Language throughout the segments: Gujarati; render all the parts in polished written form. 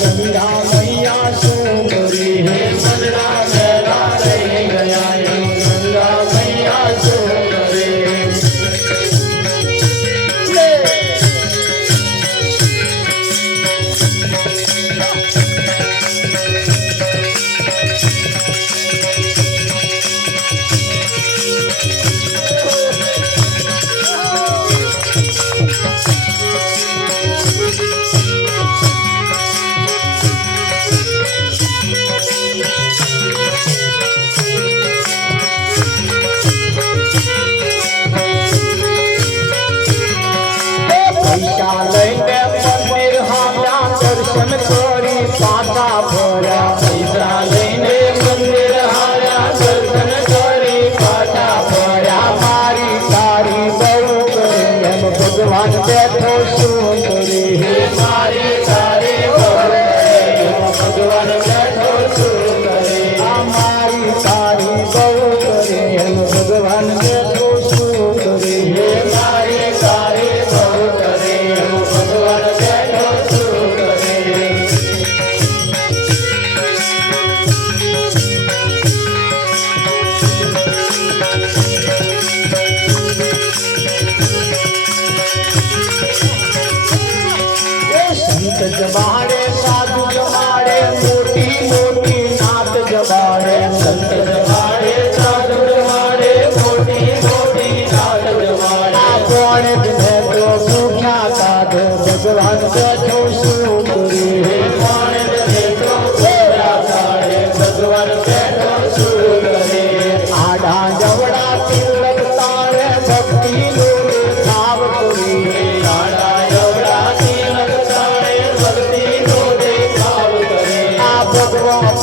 गंगा मैया सुंदरी है मनरा मेरा रह गया है गंगा मैया सुंदरी दर्शन करी पाता भरा पैसा लઈને मंदिर हारा दर्शन करी पाता भरा मारी तारी बहू करे हम भगवान बैठो सुंदरी हे मारी तारी बहू भगवान बैठो सुंदरी हमारी तारी बहू करे हम भगवान बैठो सुंदरी हे मारी तारी बहू करे हम भगवान बैठो जमाड़े साधु जमाड़े मोटी मोटी नात जमाड़े संत जमाड़े साधु जमाड़े मोटी मोटी नात जमाड़े कौन दिन तो भूखा काट भगवान बैठो सुंदरी है कौन दिन तो भूखा काट भगवान बैठो सुंदरी आधा जवड़ा तिलक तारे भक्ति लोग भाव करी आधा जवड़ा तिलक तारे भगवान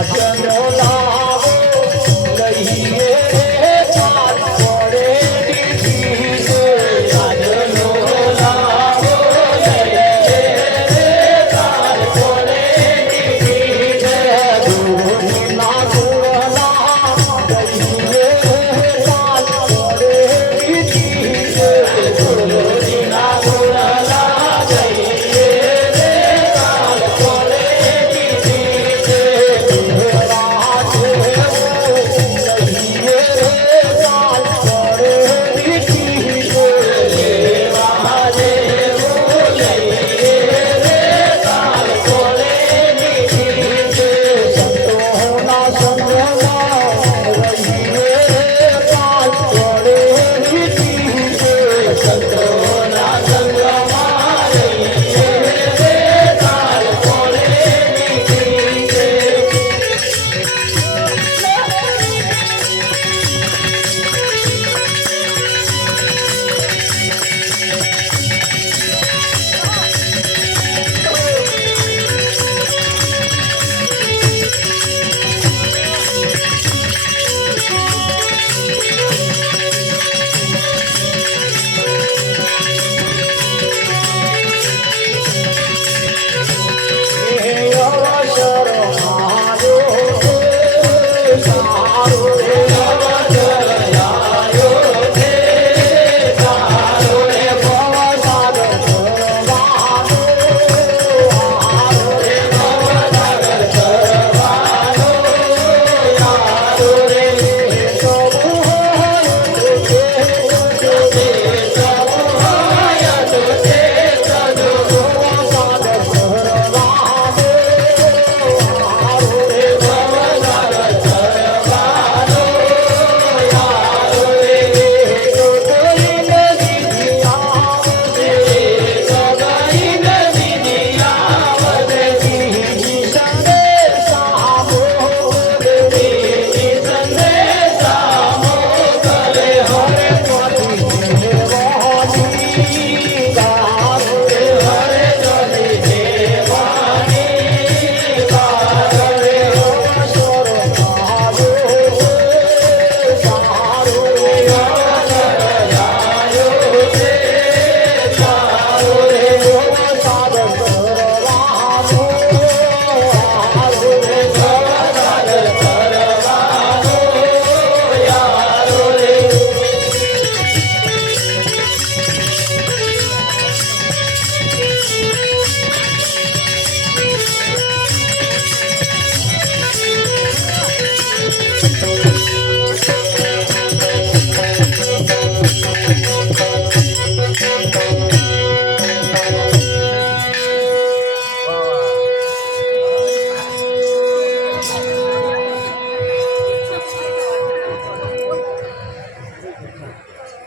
રાજનો લાવો લઈએ રે ચાલ પડે દીધી છે રાજનો લાવો લઈએ રે ચાલ પડે દીધી છે દૂધના ગુણના લઈએ રે ચાલ પડે દીધી છે દૂધના ગુણના લઈએ રે ચાલ પડે દીધી છે દેવા દેવો લઈએ રે ચાલ પડે દીધી છે દેવા દેવો લઈએ રે ચાલ પડે દીધી છે સંતોના સંગમાં લઈએ રે ચાલ પડે દીધી છે સંતોના સંગમાં લઈએ રે ચાલ પડે દીધી છે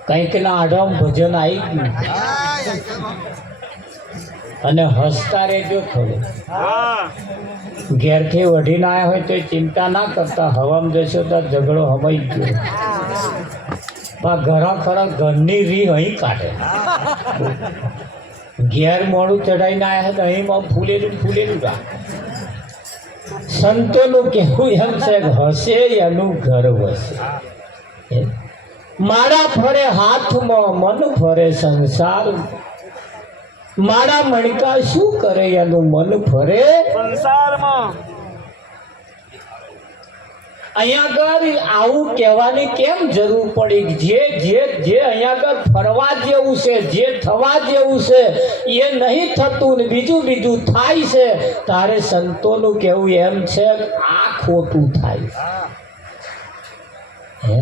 કંઈક ના આડમ ભજન આવી ગયું અને હસતા રહેજો થોડું ઘેરથી વઢીને આવ્યા હોય તો ચિંતા ના કરતા હવામાં જશો તો ઝઘડો હમાઈ ગયો પણ ઘણા ખરા ઘરની રી અહીં કાઢે ઘેર મોડું ચડાવીને આવ્યા તો અહીં ફૂલેલું ફૂલેલું રાખ સંતોનું કહેવું એમ છે કે હશે એનું ઘર વસે મારા ફરે હાથમાં મન ફરે સંસાર મારા મણકા શું કરે એનું મન ફરે સંસારમાં અહીંયા આગળ આવું કહેવાની કેમ જરૂર પડી જે જે જે અહીંયા આગળ ફરવા જેવું છે જે થવા જેવું છે એ નહીં થતું ને બીજું બીજું થાય છે તારે સંતોનું કહેવું એમ છે આ ખોટું થાય હે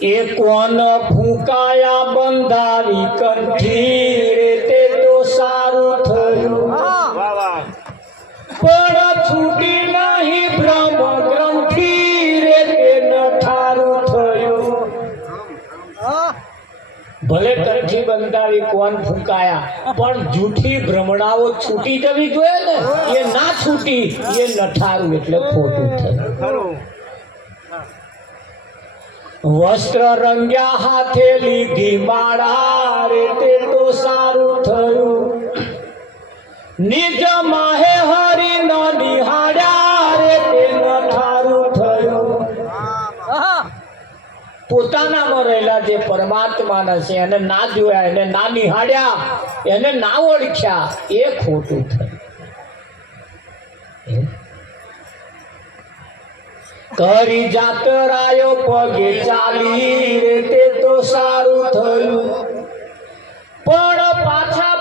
એ કોણ ફૂંકાયા બંધાવી કંઠી રે તે તો સારું થયું પણ છૂટી નહીં બ્રહ્મ ગ્રંથિ રે તે નઠારું થયું ભલે કંઠી બંધાવી કોણ ફૂંકાયા પણ જૂઠી ભ્રમણાઓ છૂટી જવી જોઈએ ને એ ના છૂટી એ નઠારું એટલે ખોટું થયું વસ્ત્ર રંગ્યા હાથે લીધી માળા રે તે તો સારું થયું નિજ માહે હરી નો નિહાળ્યા રે તેનો ઠારું થયું પોતાનામાં રહેલા જે પરમાત્માના છે એને ના જોયા એને ના નિહાળ્યા એને ના ઓળખ્યા એ ખોટું થયું કરી જાતરાયો પગે ચાલી રે તે તો સારું થયું પણ પાછા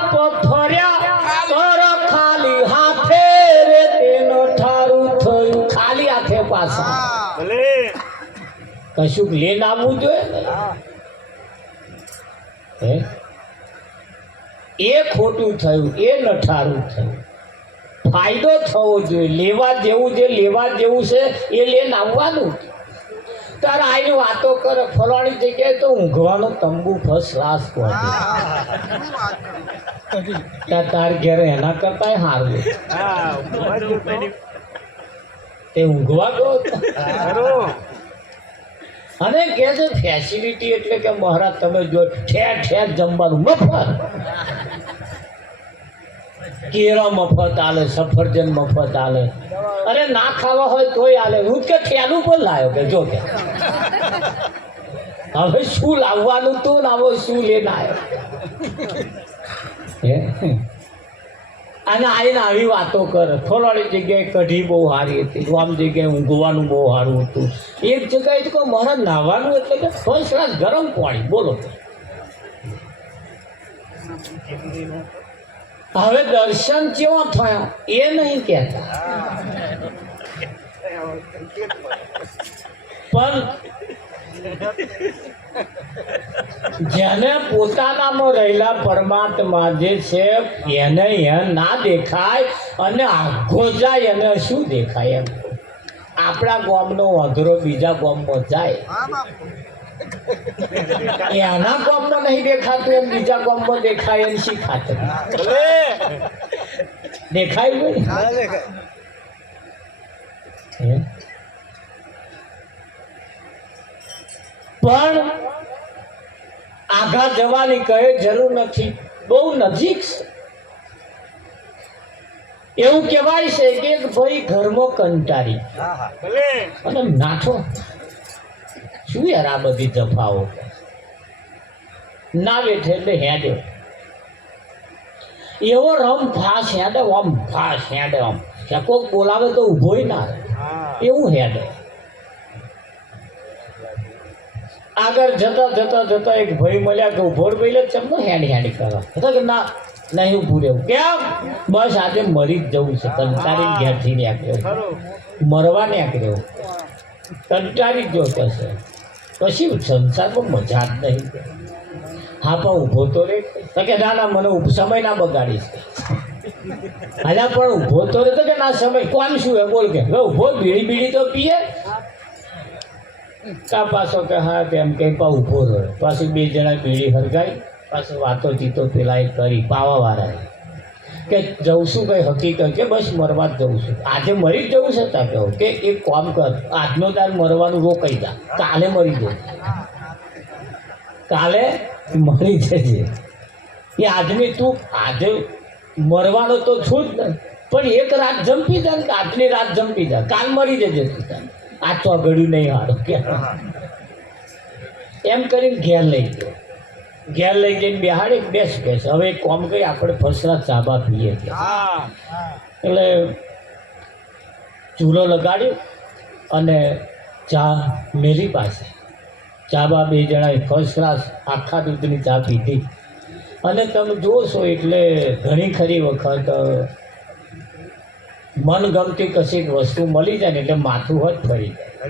ફર્યા કર ખાલી હાથે રે તેનો ઠારું થયું ખાલી હાથે પાછા કશુંક લઈને આવવું જોઈએ એ ખોટું થયું એ નઠારું થયું ફાયદો થવો જોઈએ લેવા જેવું જે લેવા જેવું છે એ લઈને આવવાનું તારે આની વાતો કરે ફલાણી જગ્યાએ તો ઊંઘવાનો તંબુ ફર્સ્ટ ક્લાસ પહોંચે તાર ઘેરે એના કરતા હારું તે ઊંઘવા ગયો અને કે છે ફેસિલિટી એટલે કે મહારાજ તમે જો ઠેર ઠેર જમવાનું મફત કેળા મફત આલે સફરજન મફત આલે અરે ના ખાવા હોય તોય આલે હું કે ઠેલું પણ લાવ્યો કે જો કે હવે શું લાવવાનું તું લાવો શું લઈને આવ્યો અને આવીને આવી વાતો કરે ફલાણી જગ્યાએ કઢી બહુ સારી હતી આમ જગ્યાએ ઊંઘવાનું બહુ સારું હતું એક જગ્યાએ તો મારે નાહવાનું એટલે કે ફર્સ્ટ ક્લાસ ગરમ પાણી બોલો હવે દર્શન કેવા થયા એ નહીં કહેતા પણ જેને પોતાનામાં રહેલા પરમાત્મા જે છે એને ના દેખાય અને આઘો જાય એને શું દેખાય એમ આપણા ગામનો વાંધરો બીજા ગામમાં જાય એના ગામમાં નહીં દેખાતું એમ બીજા ગામમાં દેખાય એમ શી ખાતર દેખાય પણ આઘા જવાની કહે જરૂર નથી બહુ નજીક છે એવું કહેવાય છે કે એક ભાઈ ઘરમાં કંટાળી અને નાઠો શું યાર આ બધી જફાઓ ના બેઠે એટલે હેડ્યો એવો રમ ફાસ હેડે આમ ફાસ હેડે આમ કોક બોલાવે તો ઊભોય ના એવું હેડે આગળ જતા જતા જતા એક ભાઈ મળ્યા કે ઉભો પહેલે ચમનો હેડી હેડી કરવા કે ના નહીં ઊભું રહેવું કેમ બસ આજે મરી જ જવું છે કંટાળી ઘેરથી નીકળ્યો મરવા નીકળ્યો કંટાળી જ જોતો છે પછી સંસારમાં મજા જ નહીં હા પણ ઊભો તો રે તો કે ના ના મને સમય ના બગાડીશ અલ્યા પણ ઊભો તો રે તો કે ના સમય કોણ શું હે બોલ કે ઊભો બીડી બીડી તો પીએ કા પાછો કે હા કેમ કે ઊભો રહ્યો પાછી બે જણા બીડી હરગાઈ પાછું વાતો ચીતો પેલા કરી પાવાવાળાએ કે જઉં છું કઈ હકીકત કે બસ મરવા જ જઉં છું આજે મરી જ જવું છે તા કહું કે એક કામ કર આજનો તાર મરવાનું રોકાઈ જા કાલે મરી જજે કાલે મરી જજે એ આજની તું આજે મરવાનો તો છું જ ને પણ એક રાત જંપી જાય ને આજની રાત જંપી જાય કાલ મરી જજે તું તાર આ ચોગડ્યું નહીં હારું કે એમ કરીને ઘેર લઈ ગયો ઘેર લઈ જઈને બેહાડે બેસ હવે એક કોમ કરી આપણે ફસરા ચાબા પીએ એટલે ચૂલો લગાડ્યો અને ચા મેરી પાસે ચાબા બે જણાએ ફર્સ્ટ ક્લાસ આખા દૂધની ચા પીધી અને તમે જોશો એટલે ઘણી ખરી વખત મનગમતી કશીક વસ્તુ મળી જાય ને એટલે માથું જ ફરી જાય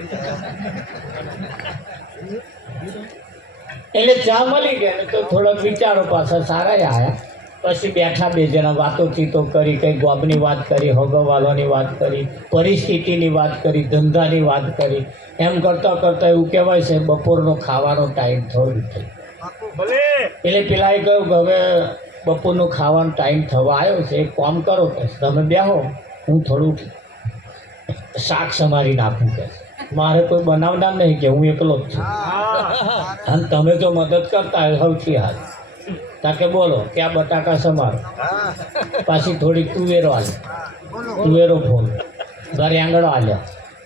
એટલે ચા મળી ગયા ને તો થોડાક વિચારો પાછા સારા આવ્યા પછી બેઠા બે જણા વાતો ચીતો કરી કંઈ ગોબની વાત કરી હગવાલોની વાત કરી પરિસ્થિતિની વાત કરી ધંધાની વાત કરી એમ કરતાં કરતાં એવું કહેવાય છે બપોરનો ખાવાનો ટાઈમ થયો એટલે પેલાએ કહ્યું કે હવે બપોરનો ખાવાનો ટાઈમ થવા આવ્યો છે એક કામ કરો કે તમે બેહો હું થોડું શાક સમારી નાખું કે મારે કોઈ બનાવનાર નહીં કે હું એકલો જ છું અને તમે જો મદદ કરતા હોય સૌથી હાલ તાકે બોલો કે આ બટાકા સમારો, પાછી થોડીક તુવેરો આલે, તુવેરો ફોલ, ઘરે આંગળો આલ્યો,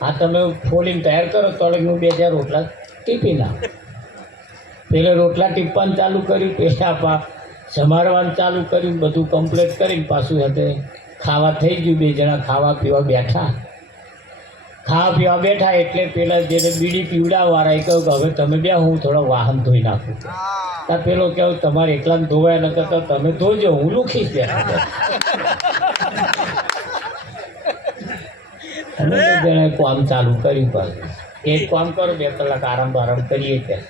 આ તમે ફોલીને તૈયાર કરો તળીનું 2 રોટલા ટીપી નાખો. પેલે રોટલા ટીપવાનું ચાલુ કર્યું, પેલા સમારવાનું ચાલુ કર્યું, બધું કમ્પ્લીટ કરીને પાછું સાથે ખાવા થઈ ગયું. 2 જણા ખાવા પીવા બેઠા એટલે પેલા જેને બીડી પીવડાવવાળા એ કહ્યું કે હવે તમે બે હું થોડો વાહન ધોઈ નાખું. ત્યાં પેલો કહ્યું તમારે એકલાને ધોવાય ન કરતા તમે ધોજો, હું લુખીશ બેઠા. અમે જણે કામ ચાલુ કર્યું, પાછું એક કામ કરો 2 કલાક આરામ કરીએ. ત્યાં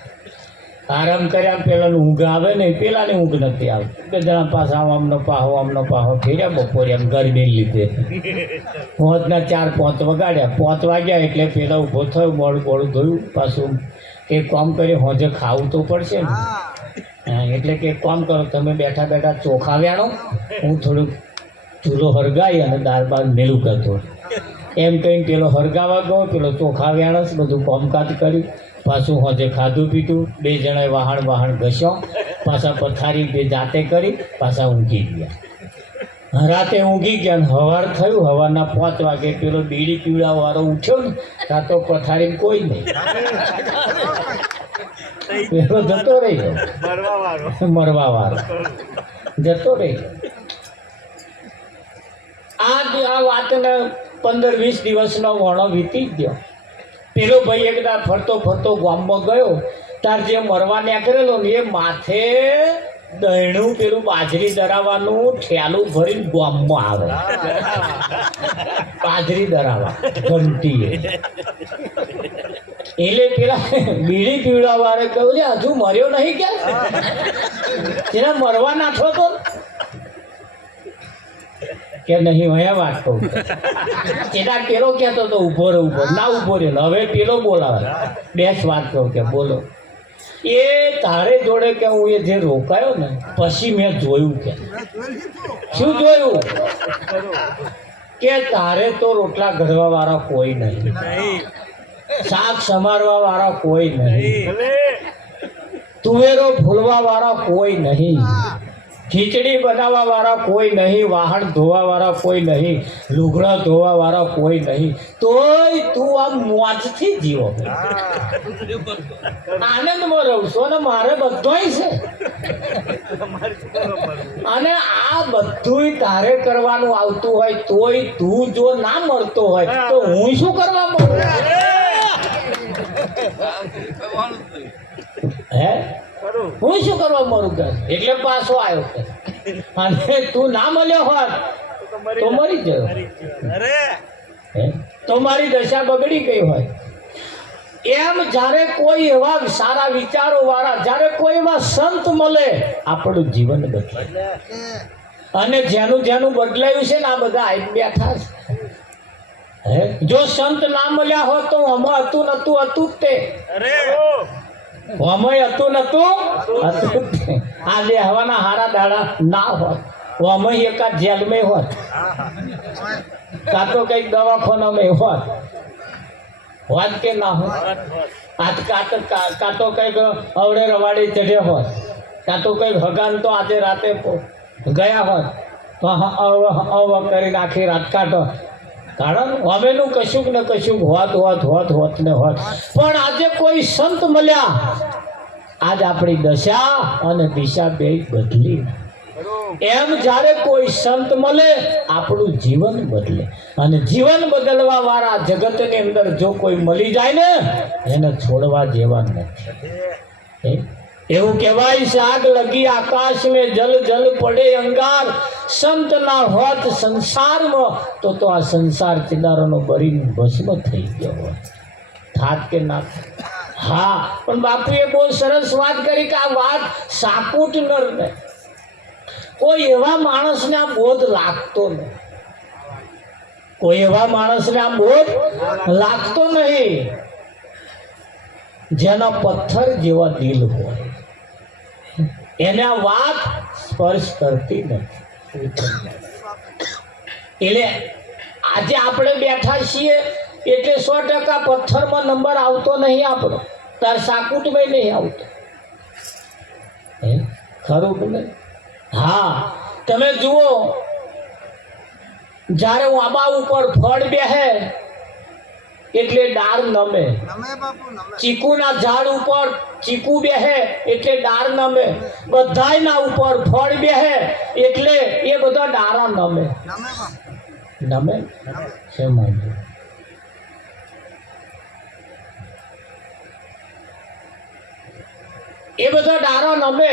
આરામ કર્યા પેલાને ઊંઘ આવે ને, પેલાને ઊંઘ નથી આવતી. 2 જણા પાછા આમનો પાહો ફેર્યા. બપોરે એમ ગરમી લીધે પહોંચના 4-5 વગાડ્યા. 5 વાગ્યા એટલે પેલા ઊભો થયો, મોડું ધોયું, પાછું એક કામ કર્યું, હોજે ખાવું તો પડશે ને. એટલે કે એક કામ કરો તમે બેઠા ચોખા વ્યાણો, હું થોડુંક ચૂલો હરગાઈ અને દાળ બાદ મેલું કરતો એમ કહીને પેલો હરગાવા ગયો, પેલો ચોખા વ્યાણસ બધું કામકાજ કર્યું. પાછું હોજે ખાધું પીધું. 2 જણાએ વાહણ ઘસ્યો, પાછા પથારી 2 જાતે કરી, પાછા ઊંઘી ગયા. રાતે ઊંઘી ગયા ને સવાર થયું. સવારના 5 વાગે પેલો બીડી પીવડાવાળો ઉઠ્યો ને, ત્યાં તો પથારીમાં કોઈ નહીં. પેલો જતો રહી ગયો, મરવા વાળો જતો રહી ગયો. આ વાતને 15-20 દિવસનો વણો વીતી ગયો. પેલો ભાઈ એકદા ફરતો ગામમાં ગયો, તાર જે મરવા નીકળેલો ને એ માથે દહીણું પેલું બાજરી દરાવાનું ઠેલું ભરીને ગામમાં આવે. બાજરી દરાવા ઘંટીએ. એટલે પેલા બીડી પીવડા વાળે કહ્યું હજુ મર્યો નહીં કે જેને મરવા નાખો તો કે નહીં. અહીંયા વાત કહું એના પેલો કહેતો તો ઊભો ના ઊભો રહ્યો. હવે પેલો બોલાવે, 2 વાત કહું કે બોલો. એ તારે જોડે કે હું એ જે રોકાયો ને પછી મેં જોયું કે શું જોયું કે તારે તો રોટલા ઘડવા વાળા કોઈ નહીં, શાક સમારવા વાળા કોઈ નહીં, તુવેરો ફૂલવા વાળા કોઈ નહીં, ખીચડી બનાવવા વાળા કોઈ નહીં, વાહણ ધોવા વાળા કોઈ નહીં, લુગડા ધોવા વાળા કોઈ નહીં, તોય તું આમ મોજથી જીવો, આનંદમાં રહું છો ને મારે બધોય છે. અને આ બધું તારે કરવાનું આવતું હોય તોય તું જો ના મળતો હોય તો હું શું કરવા મળું? હે હું શું કરવા મળું કે એટલે પાછો આવ્યો કે અને તું ના મળ્યો હોત તો મરી ગયો, તો મારી દશા બગડી ગઈ હોય. એમ જ્યારે કોઈ એવા સારા વિચારો વાળા, જ્યારે કોઈ એવા સંત મળે આપણું જીવન બદલાય. અને જેનું બદલાયું છે ને આ બધા આવી બેઠા છે. જો સંત ના મળ્યા હોત તો આમાં હતું જ તે, આમાં હતું આ લેવાના હારા દાડા ના હોત, આમાં એકાદ જેલમાં હોત, કાં તો કઈક દવાખાનામાં હોત કે ના હોત, કાં તો કઈક અવડે રવાડે ચઢ્યા હોત, કાં તો કઈક હગાન તો આજે રાતે ગયા હોત તો કરીને આખી રાત કાઢો. કારણ હવેનું કશુંક ને કશુંક હોત ને હોત. પણ આજે કોઈ સંત મળ્યા, આજ આપણી દશા અને દિશા બે બદલી. એમ જ્યારે કોઈ સંત મળે આપણું જીવન બદલે. અને જીવન બદલવા વાળા જગતની અંદર જો કોઈ મળી જાય ને એને છોડવા જેવા નથી. એવું કહેવાય છે આગ લગી આકાશ में જલ જલ પડે અંગાર, સંત ના હોત સંસારમાં તો આ સંસાર ચિદારોનો બરીને ભસ્મ થઈ ગયો હોત. થાત કે ના? હા, પણ બાપુએ બહુ સરસ વાત કરી કે આ વાત સાકુટ નર કોઈ એવા માણસને આ બોધ લાગતો નહીં, કોઈ એવા માણસને આ બોધ લાગતો નહીં જેના પથ્થર જેવા દિલ હોય, એને આ વાત સ્પર્શ કરતી નથી. એટલે આજે આપણે બેઠા છીએ એટલે 100% પથ્થરમાં નંબર આવતો નહીં આપણો, તાર સાકુટમાં નહીં આવતો. ખરું કે નહીં? હા, તમે જુઓ, જ્યારે આંબા ઉપર ફળ બેહે એટલે ડાળ નમે, ચીકુના ઝાડ ઉપર ચીકુ બેહે એટલે ડાળ નમે, બધાયના ઉપર ફળ બેહે એટલે એ બધા ડાળા નમે. નમે છે માનજો. એ બધા ડાળા નમે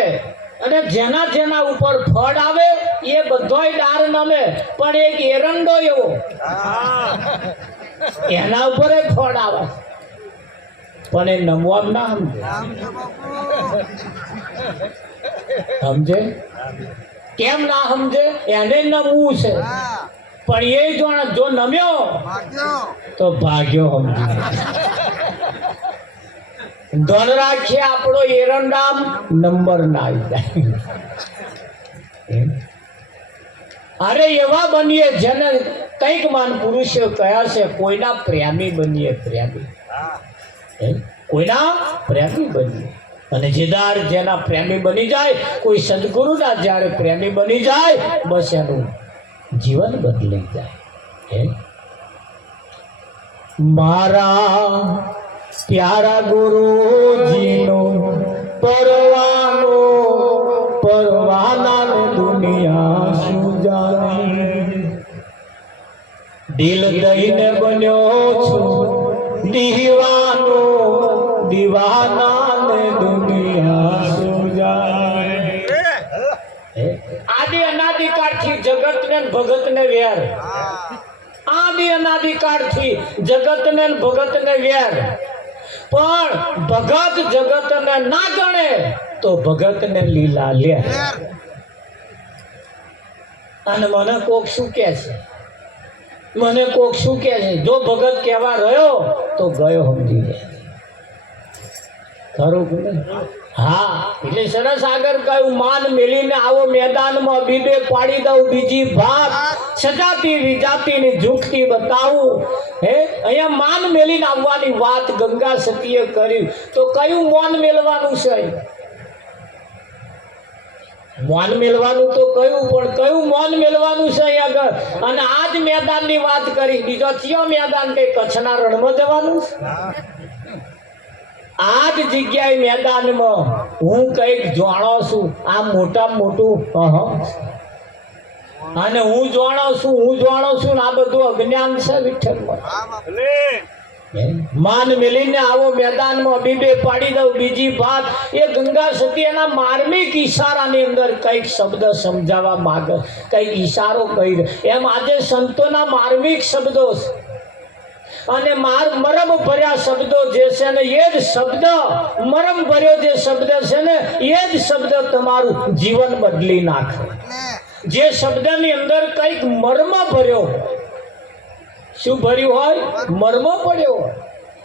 અને જેના જેના ઉપર ફળ આવે એ બધોય ડાળ નમે. પણ એક એરંડો એવો એના ઉપર ફળ આવે પણ એ નમવા ના સમજે. કેમ ના સમજે? એને નમવું છે પણ એ જો નમ્યો તો ભાગ્યો. સમજી ધન રાખીએ આપણો એરંડામ નંબર ના આવી જાય. અરે એવા બનીએ જેને કઈક માન પુરુષો કયા છે, કોઈના પ્રેમી બનીએ. પ્રેમી, કોઈના પ્રેમી બનીએ. અને જેદાર જેના પ્રેમી બની જાય, કોઈ સદગુરુના જ્યારે પ્રેમી બની જાય, બસ એનું જીવન બદલાઈ જાય. મારા પ્યારા ગુરુજીનો પરવાનો, પરવાના દુનિયા સુજાને, દિલ દઈને બન્યો છું દીવાનો, દીવાના ને દુનિયા સુજાને. આદિ અનાદિકાળથી જગત ને ભગત ને વેર, આદિ અનાદિકાળથી જગત ને ભગત ને વેર. પણ ભગત જગત ને ના ગણે તો ભગત ને લીલા લે. અને મને કોક શું કે છે, મને કોક શું કે છે, જો ભગત કહેવા રહ્યો તો ગયો સમજી જાય. ખરું કે નહીં? હા, એટલે સરસ આગળ કહ્યું, માન મેલીને આવો મેદાનમાં, બીબે પાડી દઉં બીજી ભાત, સજાતી વિજાતી ની ઝૂકતી બતાવું. અહીંયા માન મેલીને આવવાની વાત ગંગા સતીએ કરી. તો કયું માન મેળવાનું છે? માન મેળવાનું તો કયું, પણ કયું માન મેળવાનું છે અહીં આગળ? અને આજ મેદાનની વાત કરી. બીજો કયો મેદાન? કે કચ્છના રણમાં જવાનું છે? આ જ જગ્યાએ મેદાનમાં હું કઈક જાણો છું. આ મોટા મોટું અને હું જાણો છું આ બધું અજ્ઞાન છે વિઠ્ઠલમાં. માન મેલીને આવો મેદાનમાં, બીબે પાડી દઉં બીજી વાત. એ ગંગા સતી એના માર્મિક ઈશારાની અંદર કઈક શબ્દ સમજાવવા માંગે, કઈક ઈશારો કહી દે. એમ આજે સંતોના માર્મિક શબ્દો છે અને મરમ ભર્યા શબ્દો જે છે ને, એ જ શબ્દ મરમ ભર્યો જે શબ્દ છે ને, એ જ શબ્દ તમારું જીવન બદલી નાખે. જે શબ્દની અંદર કઈક મર્મ ભર્યો, શું ભર્યું હોય? મર્મ પડ્યો.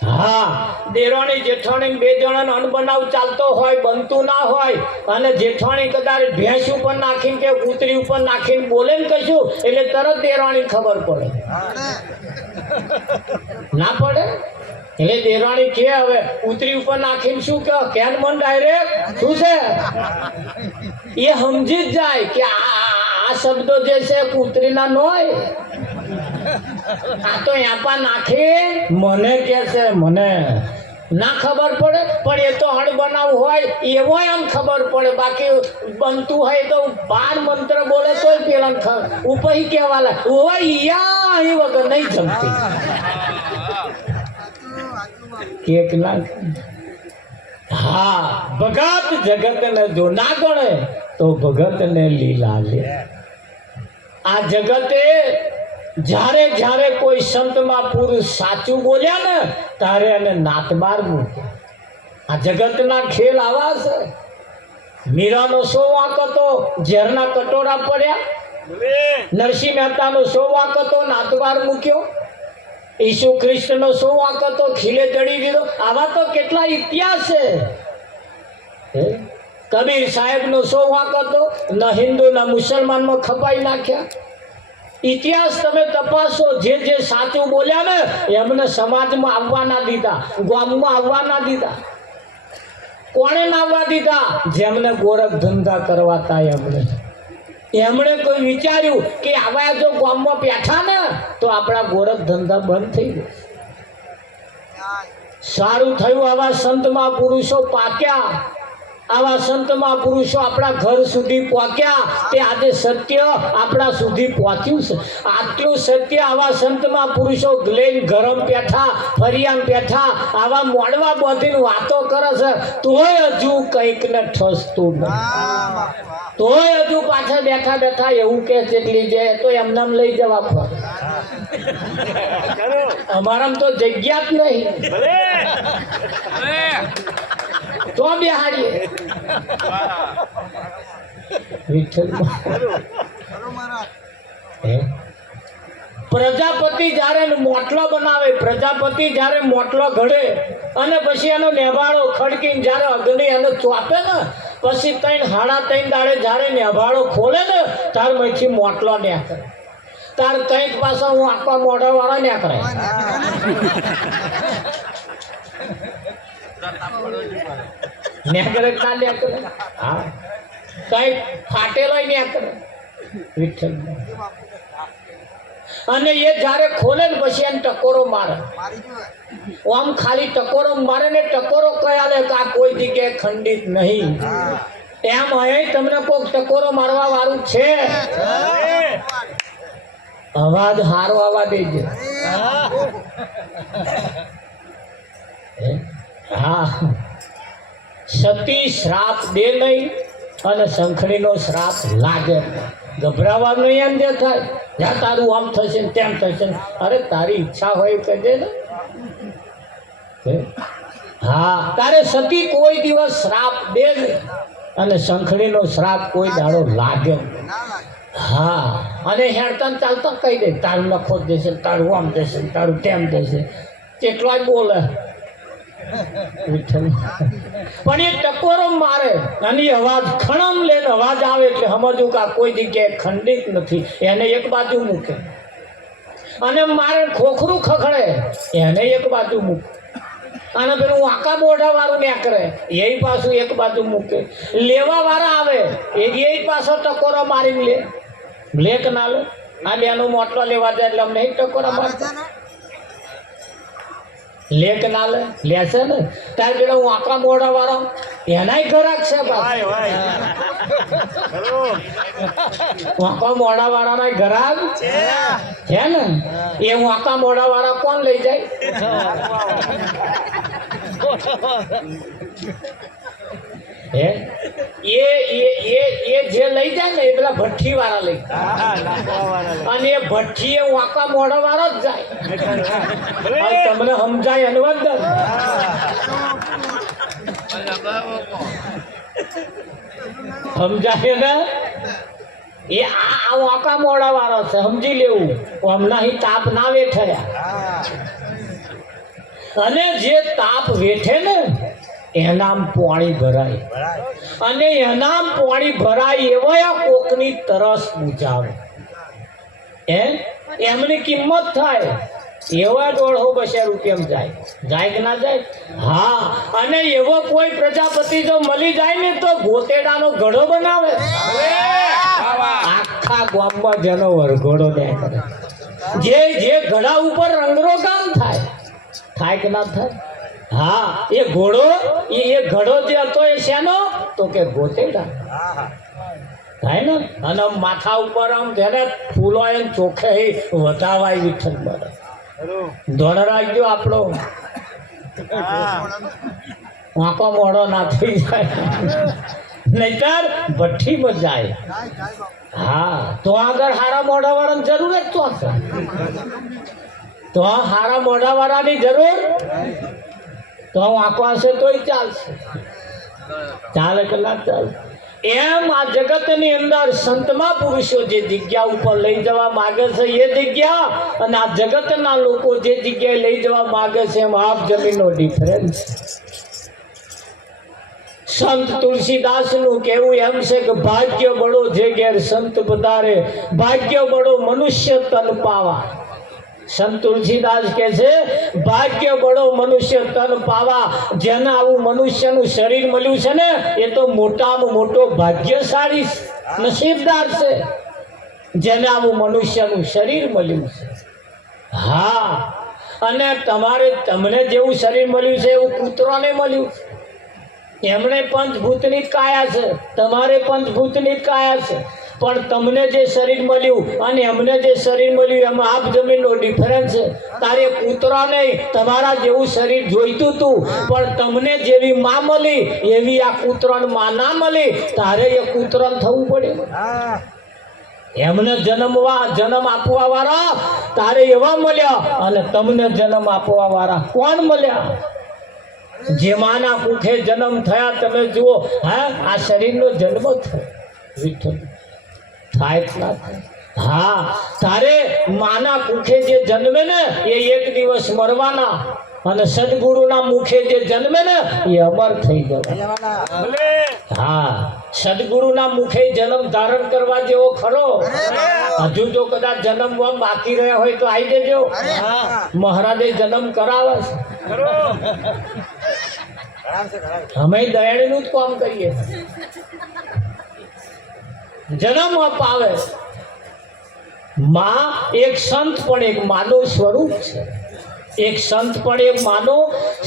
હા, દેરાણી જેઠાણી બે જણાનો અનબનાવ ચાલતો હોય, બનતું ના હોય, અને જેઠાણી કદાચ ભેંસ ઉપર નાખીને કે કૂતરી ઉપર નાખીને બોલે ને કશું, એટલે તરત દેરાણી ખબર પડે. ના પડે? એટલે દેરાણી કે હવે કૂતરી ઉપર નાખીને શું કહે, કેન મન ડાયરેક્ટ શું છે એ સમજી જ જાય કે આ શબ્દો જે છે કૂતરીના ન હોય. આ તો યાપા નાખે મને કે છે, મને ના ખબર પડે. પણ એ તો અણબનાવ હોય એવો એમ ખબર પડે. બાકી બનતું હોય તો બાર મંત્ર બોલે તો પેલા ઉપર કેવા લાગે હોય અહીં વગર નહીં જમતી કેક ના. હા, ભગત જગત ને જો ના ગણે તો ભગત ને લીલા લે. આ જગતે જ્યારે જ્યારે કોઈ સંતમાં પુરુષ સાચું બોલ્યા ને, ત્યારે એને નાતબાર મૂક્યા. આ જગતના ખેલ આવા છે. મીરાનો શો વાંક હતો, ઝેરના કટોરા પડ્યા. નરસિંહ મહેતાનો શો વાંક હતો, નાતબાર મૂક્યો. ઈસુ ખ્રિસ્તનો શો વાંક હતો, ખીલે ચડી દીધો. આવા તો કેટલા ઇતિહાસ છે. કબીર સાહેબનો શો વાંક હતો, ન હિન્દુ ન મુસલમાનમાં ખપાઈ નાખ્યા. ઇતિહાસ તમે તપાસો. જે જે સાચું બોલ્યા ને એમને સમાજમાં આવવા ના દીધા, ગામમાં આવવા ના દીધા. કોણે નાવવા દીધા? જેમને ગોરખ ધંધા કરવાતા એમણે કોઈ વિચાર્યું કે આવા જો ગામમાં બેઠા ને તો આપણા ગોરખ ધંધા બંધ થઈ ગયા. સારું થયું આવા સંત મહાપુરુષો પાક્યા, આવા સંત મહાપુરુષો આપણા ઘર સુધી પહોંચ્યા. તે આજે સત્ય આપણા સુધી પહોંચ્યું છે. આટલું સત્ય આવા સંત મહાપુરુષો લઈને ગરમ બેઠા, ફરિયામ બેઠા, આવા મોડવા બોધીને વાતો કરે છે, તોય હજુ કંઈક ને ઠસતું નથી. તોય હજુ પાછા બેઠા બેઠા એવું કે જેટલી જાય તો એમને લઈ જવા પડે. અમારામાં તો જગ્યા જ નહીં તો બિહારીએ. પ્રજાપતિ જ્યારે મોટલો બનાવે, પ્રજાપતિ જ્યારે મોટલો ઘડે અને પછી એનો નેભાળો ખડકીને જ્યારે અગ્નિ એને ચોપે ને પછી 3-3.5 દાડે જ્યારે નેભાળો ખોલે ને તાર માંથી મોટલો નેકળે. તાર કંઈક પાછા હું આખા મોઢા વાળા નેકળે. નેકળે ના નેકળે? હા, કંઈક ફાટેલો નેકળે. વિઠ્ઠલ. અને એ જ્યારે ખોલે ને પછી એને ટકોરો મારે. આમ ખાલી ટકોરો મારે ને ટકોરો કયા લે કે આ કોઈ જગ્યાએ ખંડિત નહીં. એમ અહીં તમને કોઈક ટકોરો મારવા વાળું છે? અવાજ હારો આવવા દેજો. હા, સતી શ્રાપ દે નહીં અને શંખડીનો શ્રાપ લાગે. ગભરાવાનું એમ જે થાય, જ્યાં તારું આમ થશે ને તેમ થશે ને. અરે તારી ઈચ્છા હોય કહેજે ને. હા, તારે સતી કોઈ દિવસ શ્રાપ દે નહીં અને શંખડીનો શ્રાપ કોઈ દાડો લાગે. હા, અને હેરતા ચાલતા કહી દે તારું લખો જ દેશે, તારું આમ દેશે, તારું તેમ દેશે, કેટલાય બોલે. પણ એ ટકોરો મારે અને અવાજ ખણમ લઈને અવાજ આવે એટલે સમજવું કે આ કોઈ જગ્યાએ ખંડિત નથી. એને એક બાજુ મૂકે અને મારે ખોખરું ખખડે એને એક બાજુ મૂકે. અને પેલું આકા બોઢા વાળું ને કરે એ પાછું એક બાજુ મૂકે. લેવા વાળા આવે એ પાછો ટકોરો મારીને લે કે ના લે? આ બેનો મોટલો લેવા જાય એટલે અમને ટકોરા મારતા લે કે ના લે? લેશે ને. તાર પેલો હું આકા મોઢા વાળો એનાય ઘરાક છે. આકા મોઢા વાળા ના ઘરાક છે ને. એ હું આકા મોઢા વાળા કોણ લઈ જાય? હે એ જે લઈ જાય ને એ પેલા ભઠ્ઠી વાળા લઈ અને એ ભઠ્ઠી એ વાંકા મોઢા વાળો જ જાય. તમને સમજાય અનુવાદ સમજાય ને? એ આ વાંકા મોઢા વાળો છે, સમજી લેવું. હમણાં તાપ ના વેઠ્યા. અને જે તાપ વેઠે ને એનામ પાણી ભરાય અને એનામ પાણી ભરાય એવા કોકની તરસ બુજાવે એમની કિંમત થાય એવા 150-200 રૂપિયામાં જાય કે ના જાય? હા, અને એવો કોઈ પ્રજાપતિ જો મળી જાય ને તો ગોતેડાનો ઘડો બનાવે. આખા ગામમાં જેનો વરઘોડો દે કરે. જે ઘડા ઉપર રંગરોગાન થાય કે ના થાય? હા, એ ઘોડો એ ઘડો જે હતો એ શેનો? તો કે ગોતેડા થાય ને. અને માથા ઉપર આમ જેને ફૂલો એમ ચોખે વધાવાય. વિઠ્ઠલ બરાબર ધોળ રાખજો આપણો વાંકો મોડો ના થઈ જાય નહીતર ભઠ્ઠીમાં જાય. હા, તો આગળ હારા મોઢા વાળાની જરૂર જ તો હશે. તો હારા મોઢા વાળાની જરૂર તો વાંકો હશે તોય ચાલશે. ચાલે કે ના ચાલે? એમ આ જગતની અંદર સંતમાં પુરુષો જે જગ્યા ઉપર લઈ જવા માગે છે એ જગ્યા અને આ જગતના લોકો જે જગ્યાએ લઈ જવા માગે છે એમ આપ જમીનનો ડિફરન્સ. સંત તુલસીદાસ નું કહેવું એમ છે કે ભાગ્ય બળો જે ઘેર સંત પધારે, ભાગ્ય બળો મનુષ્ય તન પાવા. સંત તુલસીદાસ કહે છે ભાગ્ય બળો મનુષ્ય તન પાવા. જેને આવું મનુષ્યનું શરીર મળ્યું છે ને એ તો મોટામાં મોટો ભાગ્યશાળી નસીબદાર છે જેને આવું મનુષ્યનું શરીર મળ્યું છે. હા, અને તમને જેવું શરીર મળ્યું છે એવું કૂતરોને મળ્યું છે. એમણે પંચભૂતની જ કાયા છે, તમારે પંચભૂતની જ કાયા છે. પણ તમને જે શરીર મળ્યું અને અમને જે શરીર મળ્યું એમાં આપ જમીનનો ડિફરન્સ છે. તારે કૂતરા નહીં, તમારા જેવું શરીર જોઈતું હતું, પણ તમને જેવી માં મળી એવી આ કૂતરાને માં ના મળી. તારે એ કૂતરાને થવું પડે. એમને જન્મ આપવા વાળા તારે એવા મળ્યા અને તમને જન્મ આપવા વાળા કોણ મળ્યા? જે માના કુખે જન્મ થયા તમે જુઓ. હા, આ શરીરનો જન્મ થયો વિઠ્ઠલ થાય જ ના થાય. હા, તારે માના કુખે જે જન્મે ને એ એક દિવસ મરવાના, અને સદગુરુના મુખે જે જન્મે ને એ અમર થઈ જવાના. હા, સદગુરુના મુખે જન્મ ધારણ કરવા જેવો ખરો. હજુ જો કદાચ જન્મ બાકી રહ્યા હોય તો આવી દેજો. મહારાજે જન્મ કરાવે છે. અમે દયાળીનું જ કામ કરીએ. જન્મ અપાવે માં. એક સંત પણ એક માનવ સ્વરૂપ છે. એક સંત પણ એક માનવ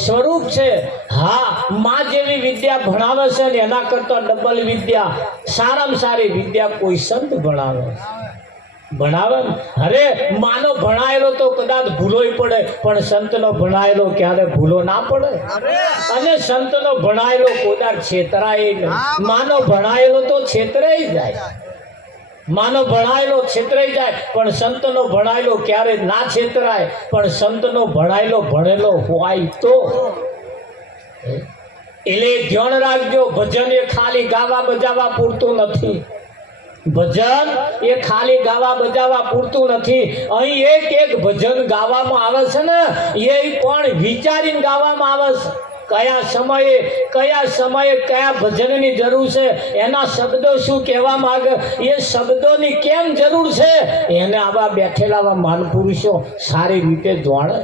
સ્વરૂપ છે. હા, માં જેવી વિદ્યા ભણાવે છે ને એના કરતા ડબલ વિદ્યા, સારામાં સારી વિદ્યા કોઈ સંત ભણાવે ને. અરે માનો ભણાયેલો તો કદાચ ભૂલોય પડે, પણ સંતનો ભણાયેલો ક્યારે ભૂલો ના પડે. અને સંતનો ભણાયેલો કોદાર છેતરાય નહીં. માનો ભણાયેલો તો છેતરાઈ જાય, માનો ભણાયેલો છેતરાઈ જાય, પણ સંતનો ભણાયેલો ક્યારે ના છેતરાય. પણ સંતનો ભણાયેલો ભણેલો હોય તો એટલે ધ્યાન રાખજો. ભજન એ ખાલી ગાવા બજાવવા પૂરતું નથી. ભજન એ ખાલી ગાવા બજાવવા પૂરતું નથી. અહીં એક ભજન ગાવામાં આવે છે ને એ પણ વિચારીને ગાવામાં આવે છે. કયા સમયે કયા ભજનની જરૂર છે, એના શબ્દો શું કહેવા માંગે, એ શબ્દોની કેમ જરૂર છે, એને આવા બેઠેલા મહાપુરુષો સારી રીતે જાણે.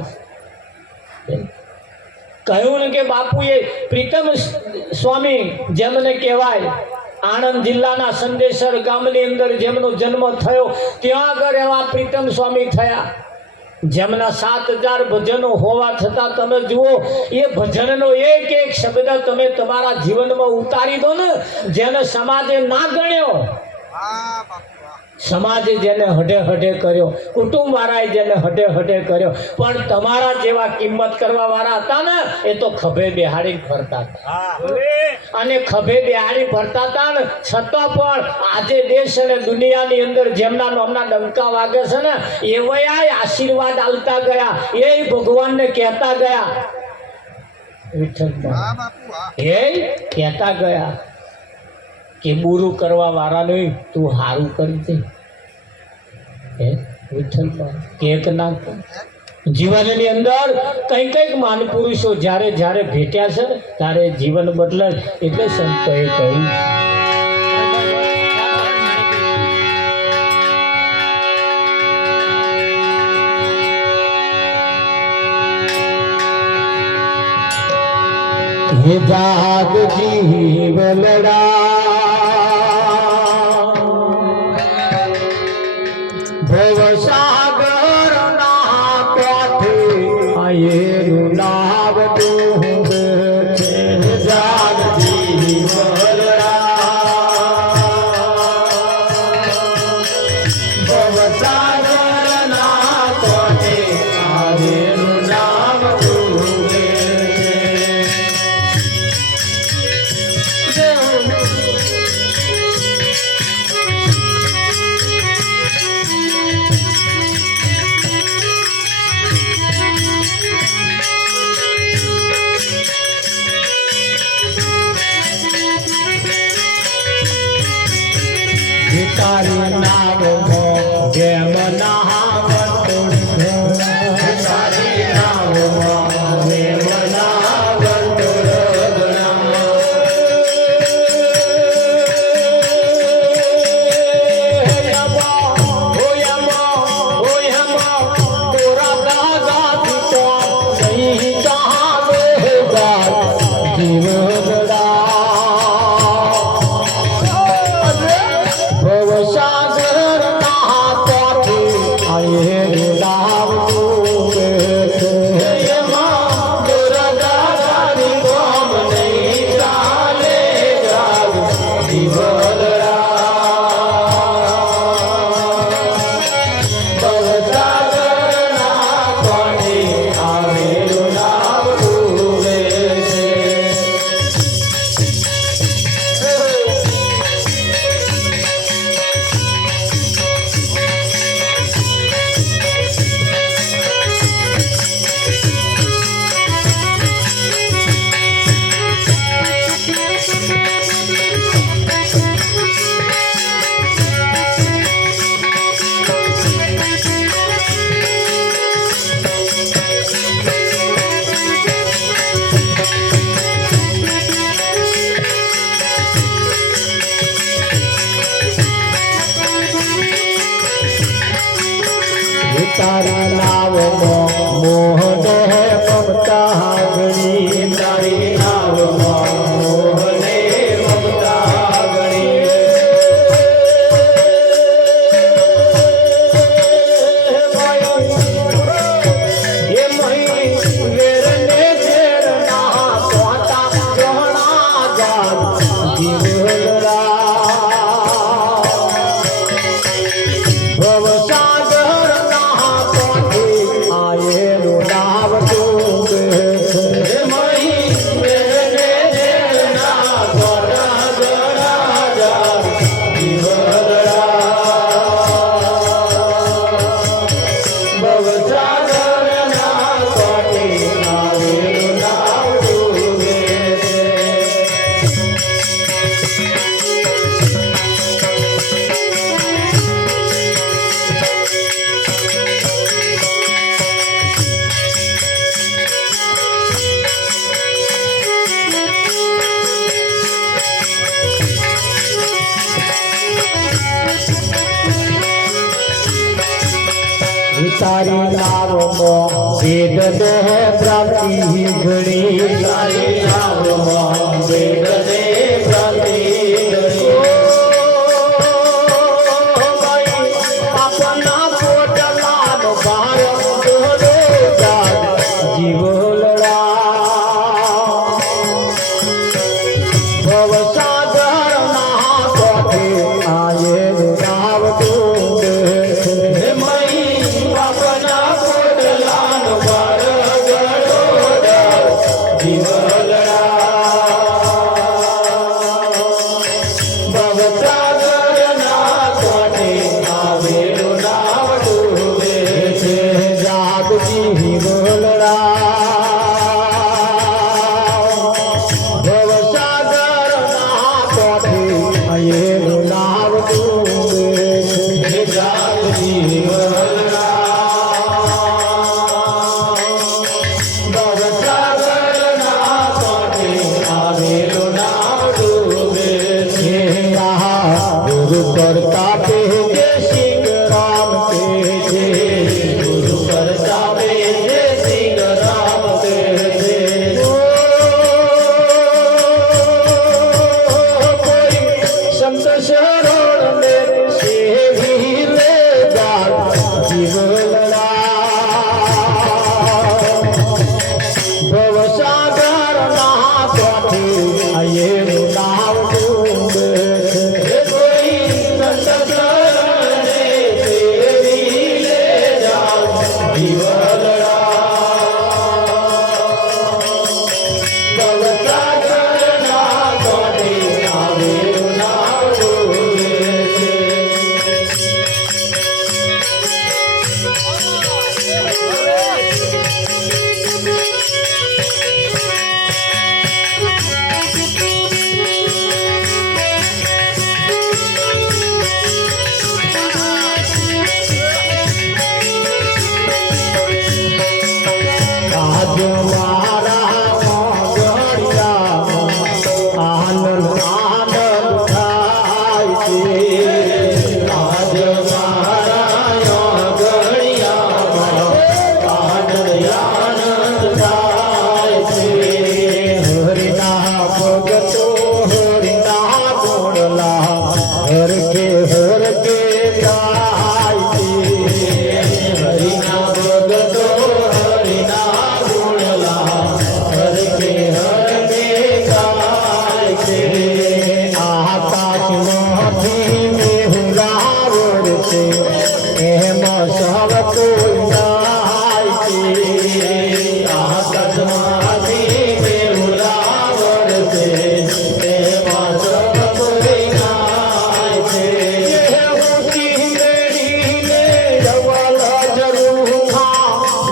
કહ્યું ને કે બાપુએ પ્રીતમ સ્વામી જેમને કહેવાય, આણંદ જિલ્લાના સંદેશર ગામની અંદર જેમનો જન્મ થયો ત્યાં આગળ એવા પ્રીતમ સ્વામી થયા, જેમના 7000 ભજનો હોવા છતાં તમે જુઓ એ ભજનનો એક શબ્દ તમે તમારા જીવનમાં ઉતારી દો ને, જેને સમાજે ના ગણ્યો, સમાજે જેને હડે કર્યો, કુટુંબ વાળાએ જેને હડે કર્યો, પણ તમારા જેવા કિંમત કરવા વાળા હતા ને એ તો ખભે બેહાડી ફરતા હતા. અને ખભે બેહાડી ફરતા હતા ને છતાં પણ આજે દેશ અને દુનિયાની અંદર જેમના નામના ડંકા વાગે છે ને એવા આશીર્વાદ આલતા ગયા, એ ભગવાનને કહેતા ગયા, એ કહેતા ગયા કે બુરું કરવા વાળાનું તું હારું કરી દે. વિઠ્ઠલ કેક ના જીવનની અંદર કઈક મહાપુરુષો જ્યારે ભેટ્યા છે ત્યારે જીવન બદલે. એટલે સંતોએ કહ્યું હે જાગ જીવનડા ભવસાગર ના કાંઠે આયેલું નાવ ડૂબે છે. જાગ જીવનડા ભવસાગર ના કાંઠે આયેલું નાવ ડૂબે છે. તારી નાવ જેમ નાવતું તારી નાવ જેમ નાવતું ગોરા આયેલું નામ તું એમાં દુર્ગાની કોમ નહીં ચાલે જાગ જીવલડા ભવસાગરના કોને આવેલું નામ ડૂબે છે. તારા નામમાં મોહ ને મમતા ગણી તારી નાવમાં મોહને મમતા ગણી એ મહી વેરને ઝેરના તોતા ગહણા જાગ જીવલડા ભવસાગરના કોઠે આયેલું નામ તું મહી વેરને ઝેરના તોતા ગહણા જાગ જીવલડા ભવસાગરના કોઠે આવેલું નામ ડૂબે છે. તારી નામમાં વેદ દેહ પ્રાપ્તિ ઘણી તારી નાવમાં વેદને પ્રતિ આપના પોટલાનો ભાર દોડો જાગ જીવલડા ભવસાગરના કોઠે આયેલું નામ તું મહી બાપના પોટલાનો ભાર ગળો જીવલડા ભવસાગરના કોઠે આવેલું નામ એમાં સૌ કોઈ જાય છે આકાશમાંથી મેઘુલા વરસે એમાં સૌ કોઈ જાય છે ઊંચી મેળીને જવલ જરૂખા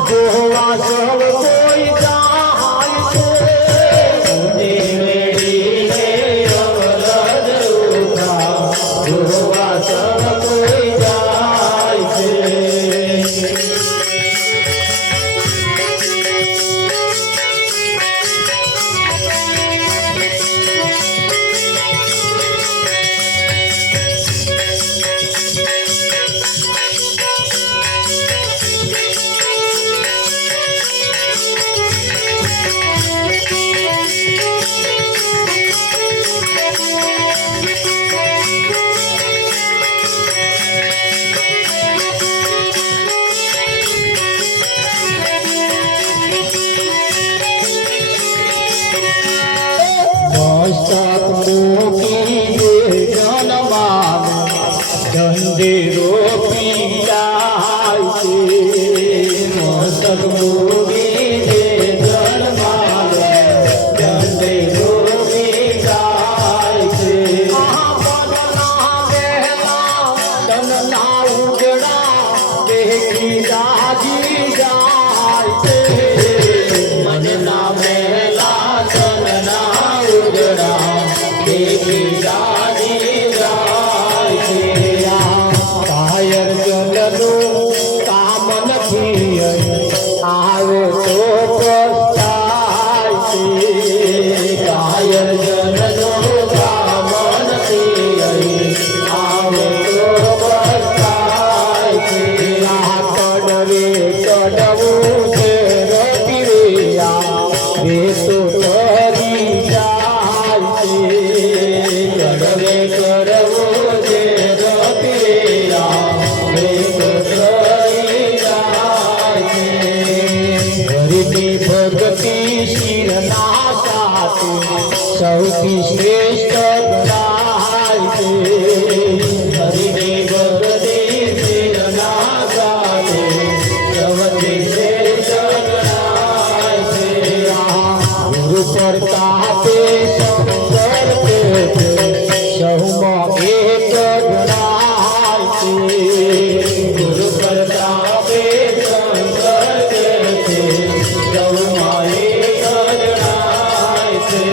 જોવા સૌ કોઈ જાય છે ઊંચી મેળીને જવલ જરૂખા જોવા સૌ કોઈ જાય છે મસ્તક મૂકી દે જનમાન ચંદેરો પીડાય છે મસ્તક મૂકી દે જનમાન ચંદેરો પીડાય છે દેખી દાજી જાય છે મને ના મેલા ચનના ઉજળા દેખી દાજી જાય છે કાયર જલનું કામ નથી આવે તો પસ્તાય છે કાયર જલનું કામ નથી આવે તો પસ્તાય છે કડવે કડવું છે રતિયા એ તો તરી જાય છે કડવે કડવું છે રતિયા એ તો તરી જાય છે હરિની ભક્તિ શિરના સાથે સૌથી શ્રેષ્ઠ ગણાય છે હરિની ભક્તિ શિરના સાથે સૌથી શ્રેષ્ઠ ગણાય છે ગુરુ પ્રતાપે શંકર પેટ સૌમાં એક ગણાય છે ગુરુ પ્રતાપે શંકર પેટ સૌમાં એક ગણાય છે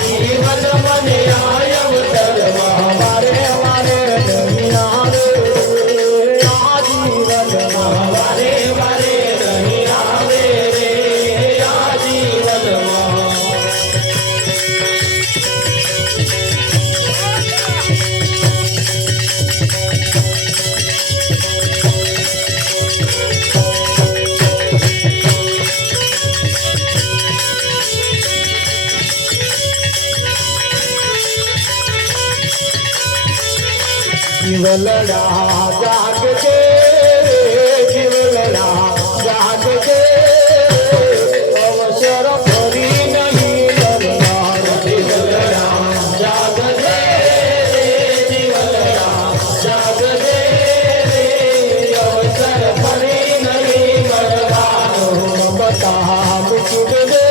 જીવન મને આયવ ધર્મ મારે જીવલડા જાગજે જીવલડા જાગજે અવસર ફરી નહીં મળનાર જીવલડા જાગજે જીવલડા જાગજે અવસર ફરી નહીં મળવાનો મમતા મૂકી દે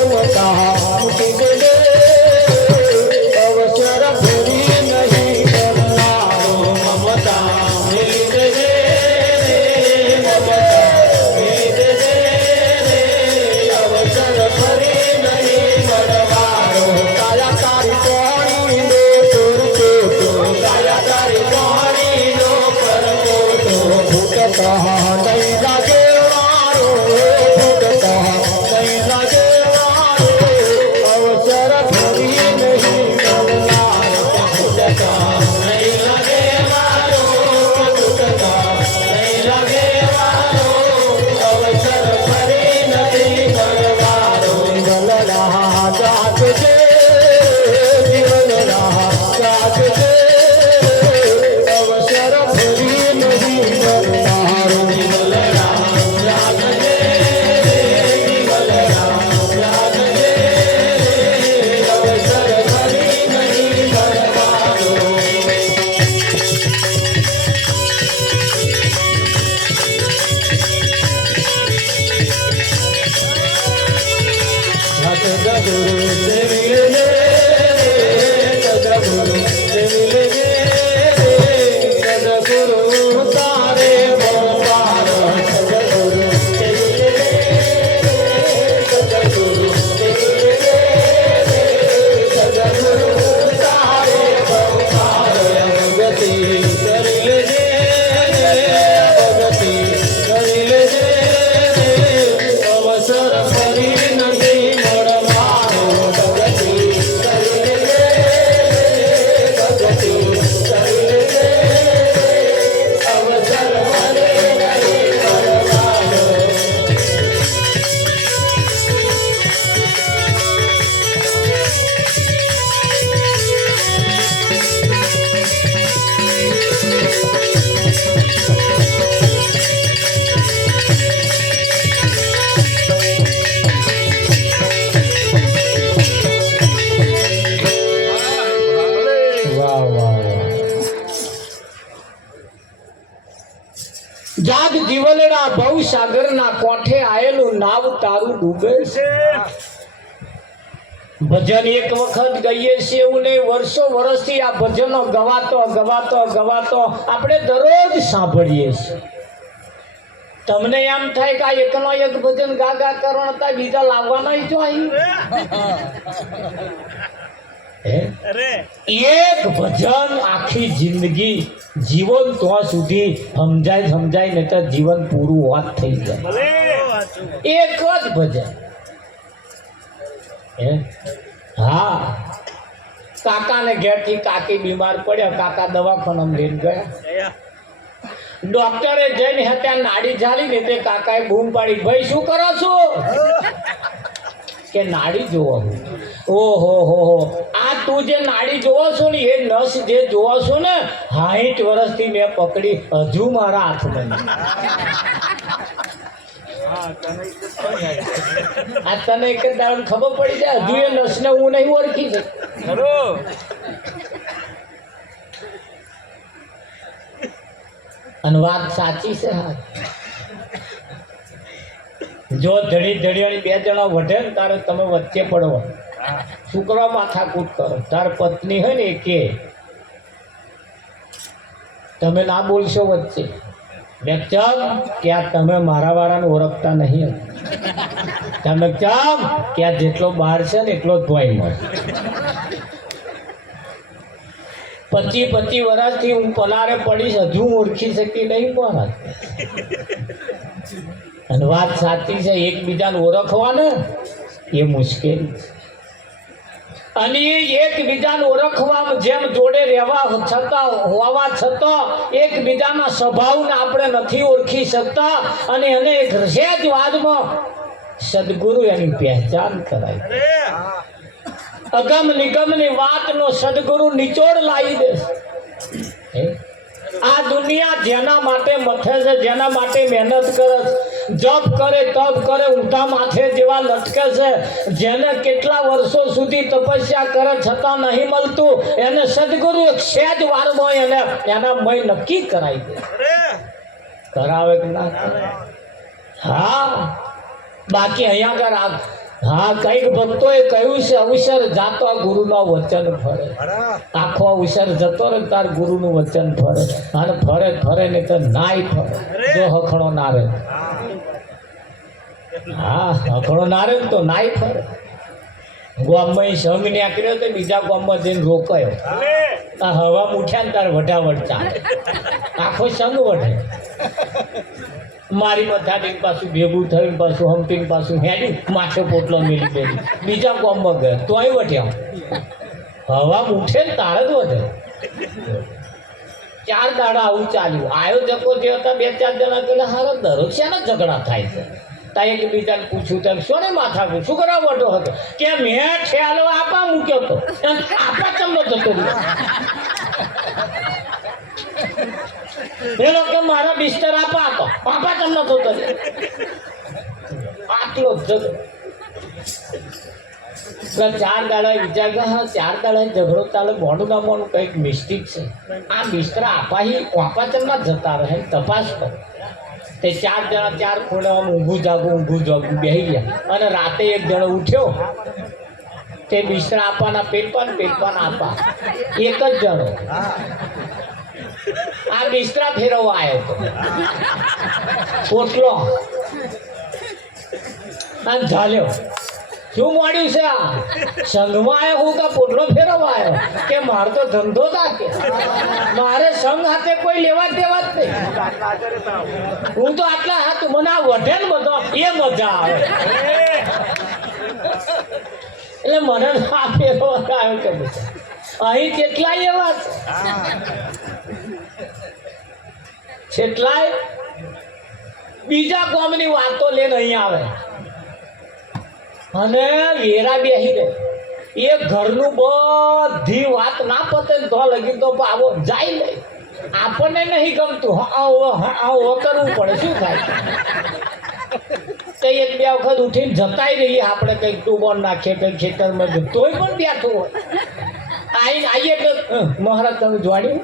મમતા મૂકી દે અવસર ફરી નહીં મળનારો મમતા મિલી દે મમતા મિલી દે અવસર ફરી નહીં મળવાનો કાયા તારી કોણી નો કરતો કાયા તારી કોણી નો કરતો ફૂટતા નહીં લાગે મારો ફૂટતા નહીં લાગે મારો અવસર ફરી નહીં મળનારો ફૂટતા નહીં લાગે મારો ફૂટતા નહીં લાગે મારો અવસર ફરી નહીં મળનારો જીવનરા જાગજે જીવનરા જાગજે અવસર ફરી નહીં મળનારો જીવનરા જાગજે જીવનરા જાગજે અવસર ફરી નહીં મળનારો સદગુરુ દેવી લે સદગુરુ દેવી લે સદગુરુ તારે બોલાર સદગુરુ દેવી લે સદગુરુ દેવી લે સદગુરુ તારે બોલાર ગતિ કરી લેજે ગતિ કરી લેજે અવસર ફરી નથી મળવાનો પ્રગતિ કરી લેજે પ્રગતિ કરી લેજે અવસર ફરી નહીં મળવાનો વાહ વાહ જાગ જીવનના ભવસાગરના કોઠે આયેલું નાવ તારું ડૂબે છે ભજન એક વખત ગઈએ છીએ એવું નહીં વર્ષો વર્ષથી આ ભજનો ગવાતો ગવાતો ગવાતો આપણે દરરોજ સાંભળીએ છીએ તમને એમ થાય કે આ એકનો એક ભજન ગાગા કરણ હતા બીજા લાવવાના જો અહીં એક ભજન આખી જિંદગી જીવન તો સુધી સમજાય સમજાય ને તો જીવન પૂરું વાત થઈ જાય એક જ ભજન હા કાકાને ઘેરથી કાકી બીમાર પડ્યા કાકા દવાખાનામાં લઈને ગયા ડોક્ટરે જઈને ત્યાં નાડી ઝાલી ને તે કાકાએ બૂમ પાડી ભાઈ શું કરો છો કે નાડી જોવો ઓહો હો આ તું જે નાડી જોવો છો ને એ નસ જે જોવો છો ને 60 વર્ષથી મેં પકડી હજુ મારા હાથમાં આ તને એક જ દાડો ખબર પડી જાય હજુ એ નસને હું નહીં ઓળખી શકું અને વાત સાચી છે હા જો ધડી ધડીવાળી બે જણા વઢે ને તારે તમે વચ્ચે પડો શું કરવા માથાકૂટ કરો તાર પત્ની હોય ને એ કે તમે ના બોલશો વચ્ચે ચમ કે આ તમે મારા વાળાને ઓળખતા નહીં તમે ચમ કે આ જેટલો બહાર છે ને એટલો જ ભોય મળે 25 વર્ષથી હું પલારે પડીશ હજુ ઓળખી શકી નહીં પણ અને વાત સાચી છે એકબીજાને ઓળખવા ને એ મુશ્કેલ છે અને એકબીજાને ઓળખવા જેમ જોડે રહેવા છતાં હોવા છતાં એકબીજાના સ્વભાવને આપણે નથી ઓળખી શકતા અને એને એક સહેજ વાદમાં સદગુરુ એની પહેચાન કરાય અગમ નિગમની વાતનો સદગુરુ નિચોડ લાવી દે આ દુનિયા જેના માટે મથે છે, જેના માટે મહેનત કરે છે, જપ કરે, તપ કરે, ઊંધા માથે જેવા લટકે છે, જેને કેટલા વર્ષો સુધી તપસ્યા કરે છતાં નહીં મળતું, એને સદગુરુ એક સહેજ વારમાં એને એના મય નક્કી કરાવી દે. કરાવે કે ના કરાવે? હા, બાકી અહીંયા આગળ હા કઈક ભક્તોએ કહ્યું છે, અવસર જાતો ગુરુનો વચન ફરે. આખો અવસર જતો રહે તાર ગુરુનું વચન ફરે, અને ફરે ફરે ને તો નાય ફરે જો હખણો ના રહે. હા, હખણો ના રહે તો નાય ફરે. ગામમાં સંઘ નીકળ્યો તો બીજા ગામમાં જઈને રોકાયો. આ હવા ઉઠ્યા ને તાર વટાવટ ચાલે, આખો સંઘ વઢે. મારી મથાડી પાછું ભેગું થયું, પાછું હમ્પીને પાછું હેડ્યું, માથે પોટલો મેલી પેલી બીજા કોમમાં ગયો તોય વઢ્યા. હવા ઉઠે ને તારે જ વધે. 4 દાડા આવું ચાલ્યું. આયોજકો જે હતા 2-4 જણા પેલા હારો દરરોજ છે ને ઝઘડા થાય છે. તા એક બીજાને પૂછ્યું તેમ શું ને માથા શું કરવા વટો હતો કે મેં ઠેલો આપા મૂક્યો હતો, આપા તમને જતો રહ્યો. પેલો કે મારા બિસ્તર આપા આપો, આપા તમને થતો આટલો જ 4 દાડા વિચાર કે હા 4 દાડા ઝઘડો ચાલે, મોડું ના મોડું કંઈક મિસ્ટેક છે. આ બિસ્તર આપા ચમના જતા રહે, તપાસ કરો. તે 4 જણા 4 ખૂણે ઊંઘું જાગું બેસી ગયા. અને રાતે એક જણો ઉઠ્યો, તે બિસ્તરા આપવાના પેટપાન આપા એક જ જણો આ બિસ્તરા ફેરવવા આવ્યો હતો. પોટલો અને ઝાલ્યો. શું મળ્યું છે? આ સંઘમાં આવ્યો હું કે પોટલો ફેરવવા આવ્યો? કે મારો તો ધંધો હતા, કે મારે સંઘ હાથે કોઈ લેવા દેવા જ નહીં. હું તો આટલા હાથ મને આ વધે ને બધો એ મજા આવે. એટલે મને આ ફેરવવા આવ્યો કે અહીં કેટલાય એવા છે, કેટલાય બીજા કોમની વાતો લઈને અહીં આવે અને વેરા બેસી રહે. એ ઘરનું બધી વાત ના પતે તો લગી તો આવો જાય લે. આપણને નહીં ગમતું, આવો કરવું પડે. શું થાય? કઈ 1-2 વખત ઉઠીને જતાય રહીએ આપણે, કંઈક ટૂબોન નાખીએ, કંઈક ખેતરમાં તોય પણ બેઠું હોય. આવીએ તો મહારાજ તમે જોડ્યું.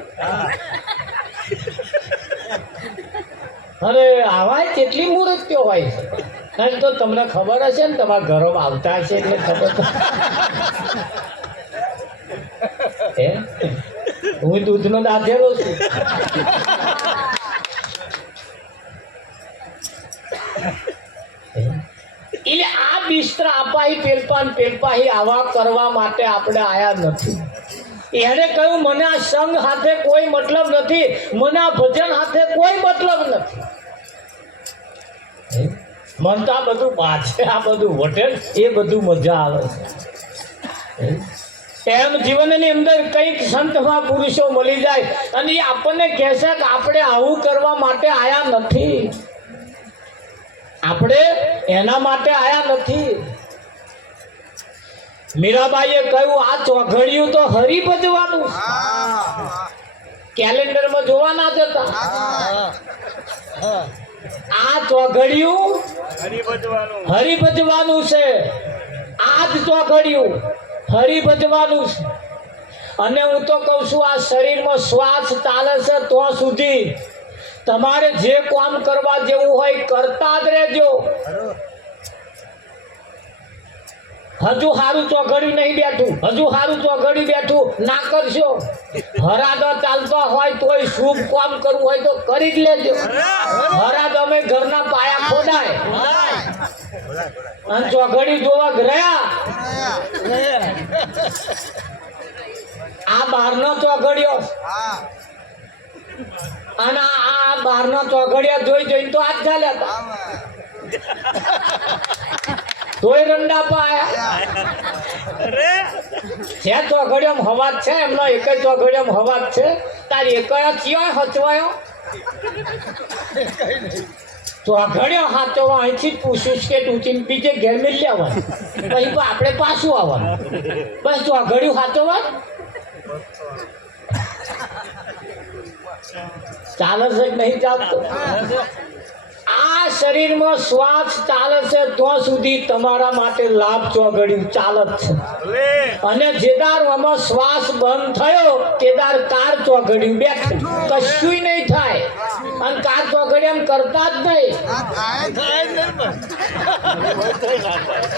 અરે આવા કેટલી મૂર્તિઓ હોય છે. અને તો તમને ખબર હશે ને, તમારા ઘરોમાં આવતા હશે એટલે ખબર. હું દૂધનો દાધેલો છું. એટલે આ બિસ્તરા અપાહી પેલપાહી આવા કરવા માટે આપણે આયા નથી. એને કહ્યું મને આ સંઘ હાથે કોઈ મતલબ નથી, મને આ ભજન હાથે કોઈ મતલબ નથી. મન તો આ બધું પાછે આ બધું વટે એ બધું મજા આવે છે. એમ જીવનની અંદર કંઈક સંત મહાપુરુષો મળી જાય અને એ આપણને કહેશે કે આપણે આવું કરવા માટે આયા નથી, આપણે એના માટે આયા નથી. મીરાબાઈએ કહ્યું આ ચોઘડિયું તો હરી ભજવાનું, કેલેન્ડરમાં જોવા ના જતા. આ ચોઘડિયું હરી ભજવાનું છે. આ જ ચોઘડિયું હરી ભજવાનું છે. અને હું તો કહું છું આ શરીરમાં શ્વાસ ચાલે છે તો સુધી તમારે જે કામ કરવા જેવું હોય કરતા જ રહેજો. હજુ સારું ચોઘડ્યું નહીં બેઠું, હજુ સારું ચોઘડ્યું બેઠું ના કરશો. હરાદો ચાલતો હોય તોય શુભ કામ કરવું હોય તો કરી જ લેજો. હરાદો અમે ઘરના પાયા ખોદાય અને ચોઘડી જોવા ગયા. આ બહારનો ચોઘડિયો અને આ બહારનો ચોઘડિયા જોઈને તો આજ ચાલ્યા હતા. તોય રંડા પાયા છે. ચોઘડિયામાં હવાજ છે એમનો, એક જ ચોઘડિયામાં હવાજ છે. તારી એક ચિયો હચવાયો ચોઘડિયો હાચવા અહીંથી જ પૂછ્યું કે તું બીજે ઘેર મેળવી આવવાનું, પછી આપણે પાછું આવવાનું. બસ ચોઘડિયું હાચવા ચાલે છે કે નહીં ચાલતો? આ શરીરમાં શ્વાસ ચાલે છે ત્યાં સુધી તમારા માટે લાભ ચોગડ્યું ચાલે જ છે, અને જેદાર આમાં શ્વાસ બંધ થયો તેદાર કાર ચોગડ્યું બેઠું, કશું નહીં થાય. અને કાર ચોગડ્યા કરતા જ નહીં.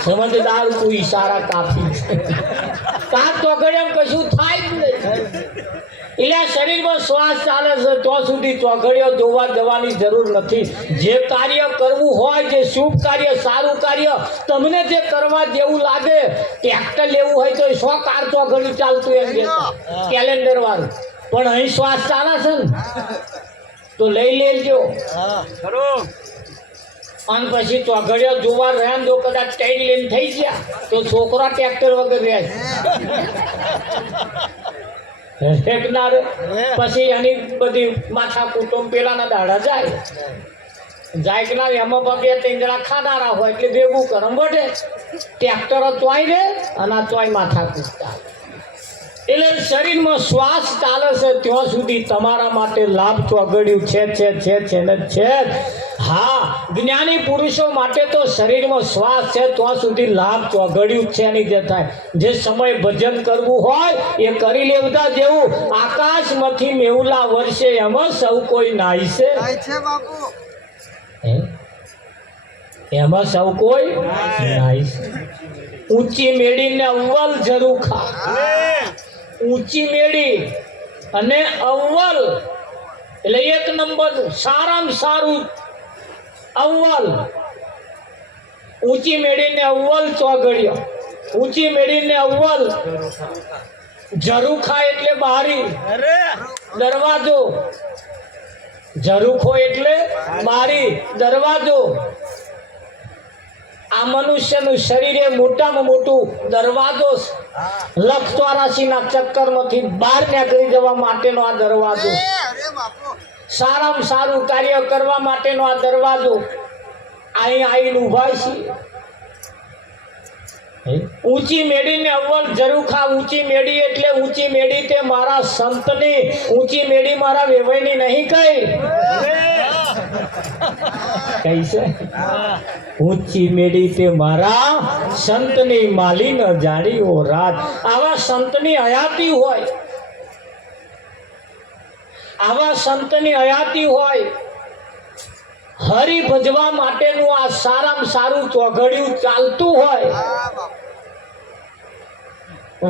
સમજદાર કોઈ ઈશારા કાફી છે. કાર ચોગડ્યા કશું થાય જ નહીં. એટલે આ શરીરમાં શ્વાસ ચાલે છે ત્યાં સુધી ચોઘડિયો જોવા જવાની જરૂર નથી. જે કાર્ય કરવું હોય, જે શુભ કાર્ય, સારું કાર્ય, તમને જે કરવા જેવું લાગે, ટ્રેક્ટર લેવું હોય તો 100 કાર ચોઘડિયું ચાલતું એમ કહેતા કેલેન્ડર વાળું, પણ અહીં શ્વાસ ચાલે છે ને તો લઈ લેજો. અને પછી ચોઘડિયો જોવા રહ્યા તો કદાચ ટાઈડ લઈને થઈ ગયા તો છોકરા ટ્રેક્ટર વગર રહે. પછી એની બધી માથા કુટુંબ પેલાના દાડા જાય કે ના એમાં બે 3 જણા ખાનારા હોય એટલે ભેગું કરમ વઢે, ટ્રેક્ટરો ચોય રે અને આ ચોય માથા કૂટતા. એટલે શરીરમાં શ્વાસ ચાલે છે ત્યાં સુધી તમારા માટે લાભ ચોગડ્યું છે ને છે. હા, જ્ઞાની પુરુષો માટે તો શરીરમાં શ્વાસ છે ત્યાં સુધી લાભ ચોગડ્યું છે. એની જે થાય જે સમય ભજન કરવું હોય એ કરી લેવતા જેવું આકાશમાંથી મેહુલા વર્ષે એમાં સૌ કોઈ નાય છે. એમાં સૌ કોઈ નાય છે. ઊંચી મેળીને અવ્વલ ઝરૂખા, ઊંચી મેળી અને અવ્વલ એટલે 1 નંબર, સારામાં સારું અવ્વલ. ઊંચી મેળીને અવ્વલ ચોગડિયો, ઊંચી મેળીને અવ્વલ ઝરૂખા એટલે બારી, દરવાજો. ઝરૂખો એટલે બારી, દરવાજો. આ મનુષ્યનું શરીર એ મોટામાં મોટું દરવાજો છે. 184 ચક્કરમાંથી બહાર નીકળી જવા માટેનો આ દરવાજો, સારામાં સારું કાર્ય કરવા માટેનો આ દરવાજો. અહીં આવીને ઉભા છીએ. ઊંચી મેળીને અવ્વલ ઝરૂખા. ઊંચી મેળી એટલે ઊંચી મેળી તે મારા સંતની, ઊંચી મેળી મારા વેવાઈની નહીં કઈ છે. ઊંચી મેળી તે મારા સંતની, માલી ન જાણીઓ રાત. આવા સંતની હયાતી હોય, આવા સંતની હયાતી હોય, હરિ ભજવા માટેનું આ સારામાં સારું ચોઘડિયું ચાલતું હોય,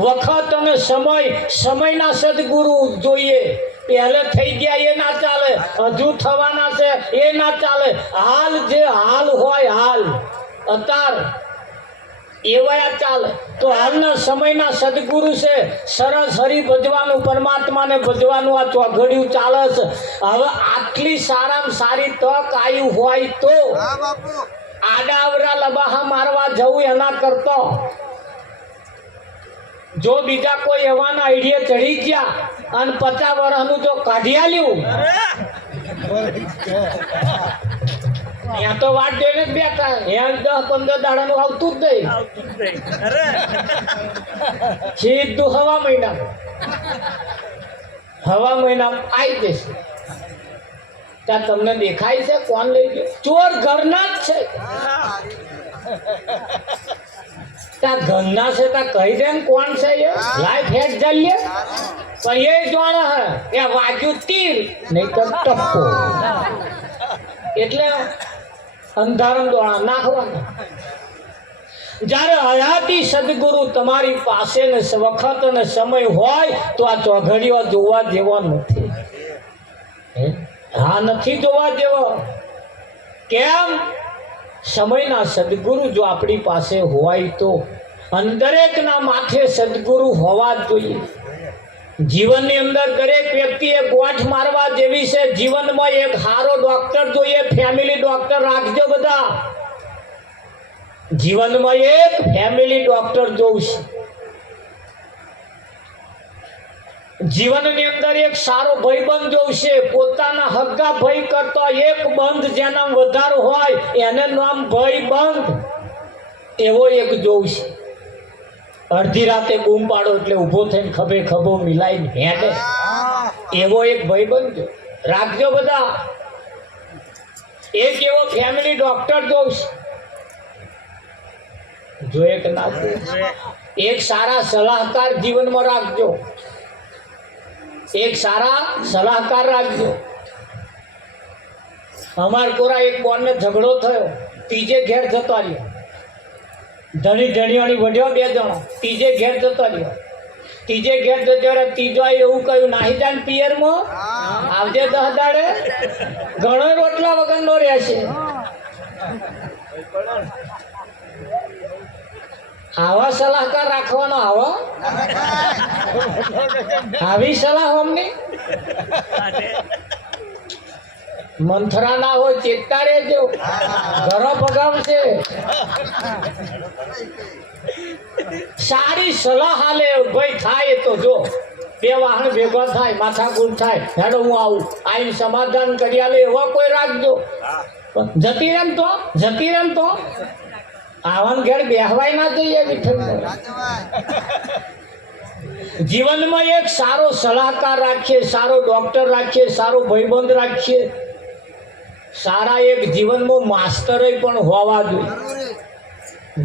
વખત અને સમયના સદગુરુ જોઈએ. પહેલે થઈ ગયા એ ના ચાલે, હજુ થવાના છે એ ના ચાલે. હાલ જે હાલ હોય, હાલ અતાર એવા ચાલે. તો હાલના સમયના સદગુરુ છે, સરસ હરિ ભજવાનું, પરમાત્માને ભજવાનું આ ચોઘડિયું ચાલે છે. હવે આટલી સારામાં સારી તક આવી હોય તો આડાવરા લબાહા મારવા જવું એના કરતો જો બીજા કોઈ એવાના આઈડિયા ચડી ગયા અને 50 વર્ષનું જો કાઢી આલ્યું, ત્યાં તો વાત જોઈને જ બેઠા. 10-15 દાડાનું આવતું જ નહીં, સીધું હવા મહિના આવી જશે. ત્યાં તમને દેખાય છે કોણ લઈ ગયો? ચોર ઘરના જ છે. ત્યાં ઘરના છે ત્યાં કહી દે ને કોણ છે એ લાઈફ હેડ ચાલીએ પણ એ જોડે હે એ વાગ્યું તીર નહીં તો ટપ્પો, એટલે અંધારમ દોડા નાખવાના. જ્યારે હયાતી સદગુરુ તમારી પાસે ને વખત અને સમય હોય તો આ ચોઘડિયો જોવા જેવો નથી. હા, નથી જોવા જેવો. કેમ? સમયના સદગુરુ જો આપણી પાસે હોય તો, અને દરેકના માથે સદગુરુ હોવા જ જોઈએ. જીવનની અંદર દરેક વ્યક્તિએ ગોઠ મારવા જેવી છે. જીવનમાં એક સારો ડોક્ટર જોઈએ. ફેમિલી ડોક્ટર રાખજો બધા. જીવનમાં એક ફેમિલી ડોક્ટર જોઉં છે. જીવનની અંદર એક સારો ભાઈબંધ જોશે. પોતાના હગા ભાઈ કરતો એક બંધ જેના વધારે હોય એને નામ ભાઈબંધ, એવો એક જોશે. અડધી રાતે બૂમ પાડો એટલે ઊભો થઈને ખભે ખભો મિલાઈને હેડે, એવો એક ભાઈબંધ જો. રાખજો બધા. એક એવો ફેમિલી ડોક્ટર જોઉં જો એક નાખજો. એક સારા સલાહકાર જીવનમાં રાખજો. એક સારા સલાહકાર રાખજો. અમાર કોરા એક બોનને ઝઘડો થયો, ત્રીજે ઘેર જતો રહ્યો. ધણી ધણીઓની વઢ્યો 2 જણો, ત્રીજે ઘેર જતો રહ્યો. ત્રીજે ઘેર જતો રહ્યો, ત્રીજો એવું કહ્યું નાહી જાન પિયરમાં, આવજે 10 દાડે, ઘણો રોટલા વગરનો રહેશે. આવા સલાહકાર રાખવાનો. આવી સલાહ અમની મંથરા ના હોય, ચેતતા રહેજો, ઘરો ભગાવશે. સારી સલાહ હાલે ભાઈ થાય તો જો 2 વાહન ભેગો થાય, માથાકૂટ થાય, હેડો હું આવું, આઈને સમાધાન કરી આલે એવા કોઈ રાખજો. જતી રેમ તો આવાન ઘેર બેહવાય ના જોઈએ. વિઠ્ઠલ જીવનમાં એક સારો સલાહકાર રાખીએ, સારો ડોક્ટર રાખીએ, સારો ભાઈબંધ રાખીએ. સારા એક જીવનમાં માસ્ટર પણ હોવા જોઈએ.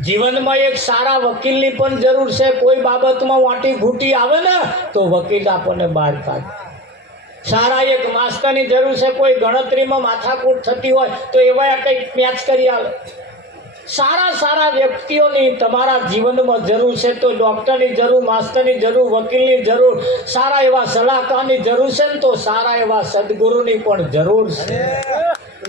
જીવનમાં એક સારા વકીલની પણ જરૂર છે. કોઈ બાબતમાં વાટી ઘૂંટી આવે ને તો વકીલ આપણને બહાર કાઢે. સારા એક માસ્ટરની જરૂર છે. કોઈ ગણતરીમાં માથાકૂટ થતી હોય તો એવા કંઈક મેચ કરી આવે. સારા વ્યક્તિઓની તમારા જીવનમાં જરૂર છે. તો ડૉક્ટરની જરૂર, માસ્ટરની જરૂર, વકીલની જરૂર, સારા એવા સલાહકારની જરૂર છે ને તો સારા એવા સદગુરુની પણ જરૂર છે.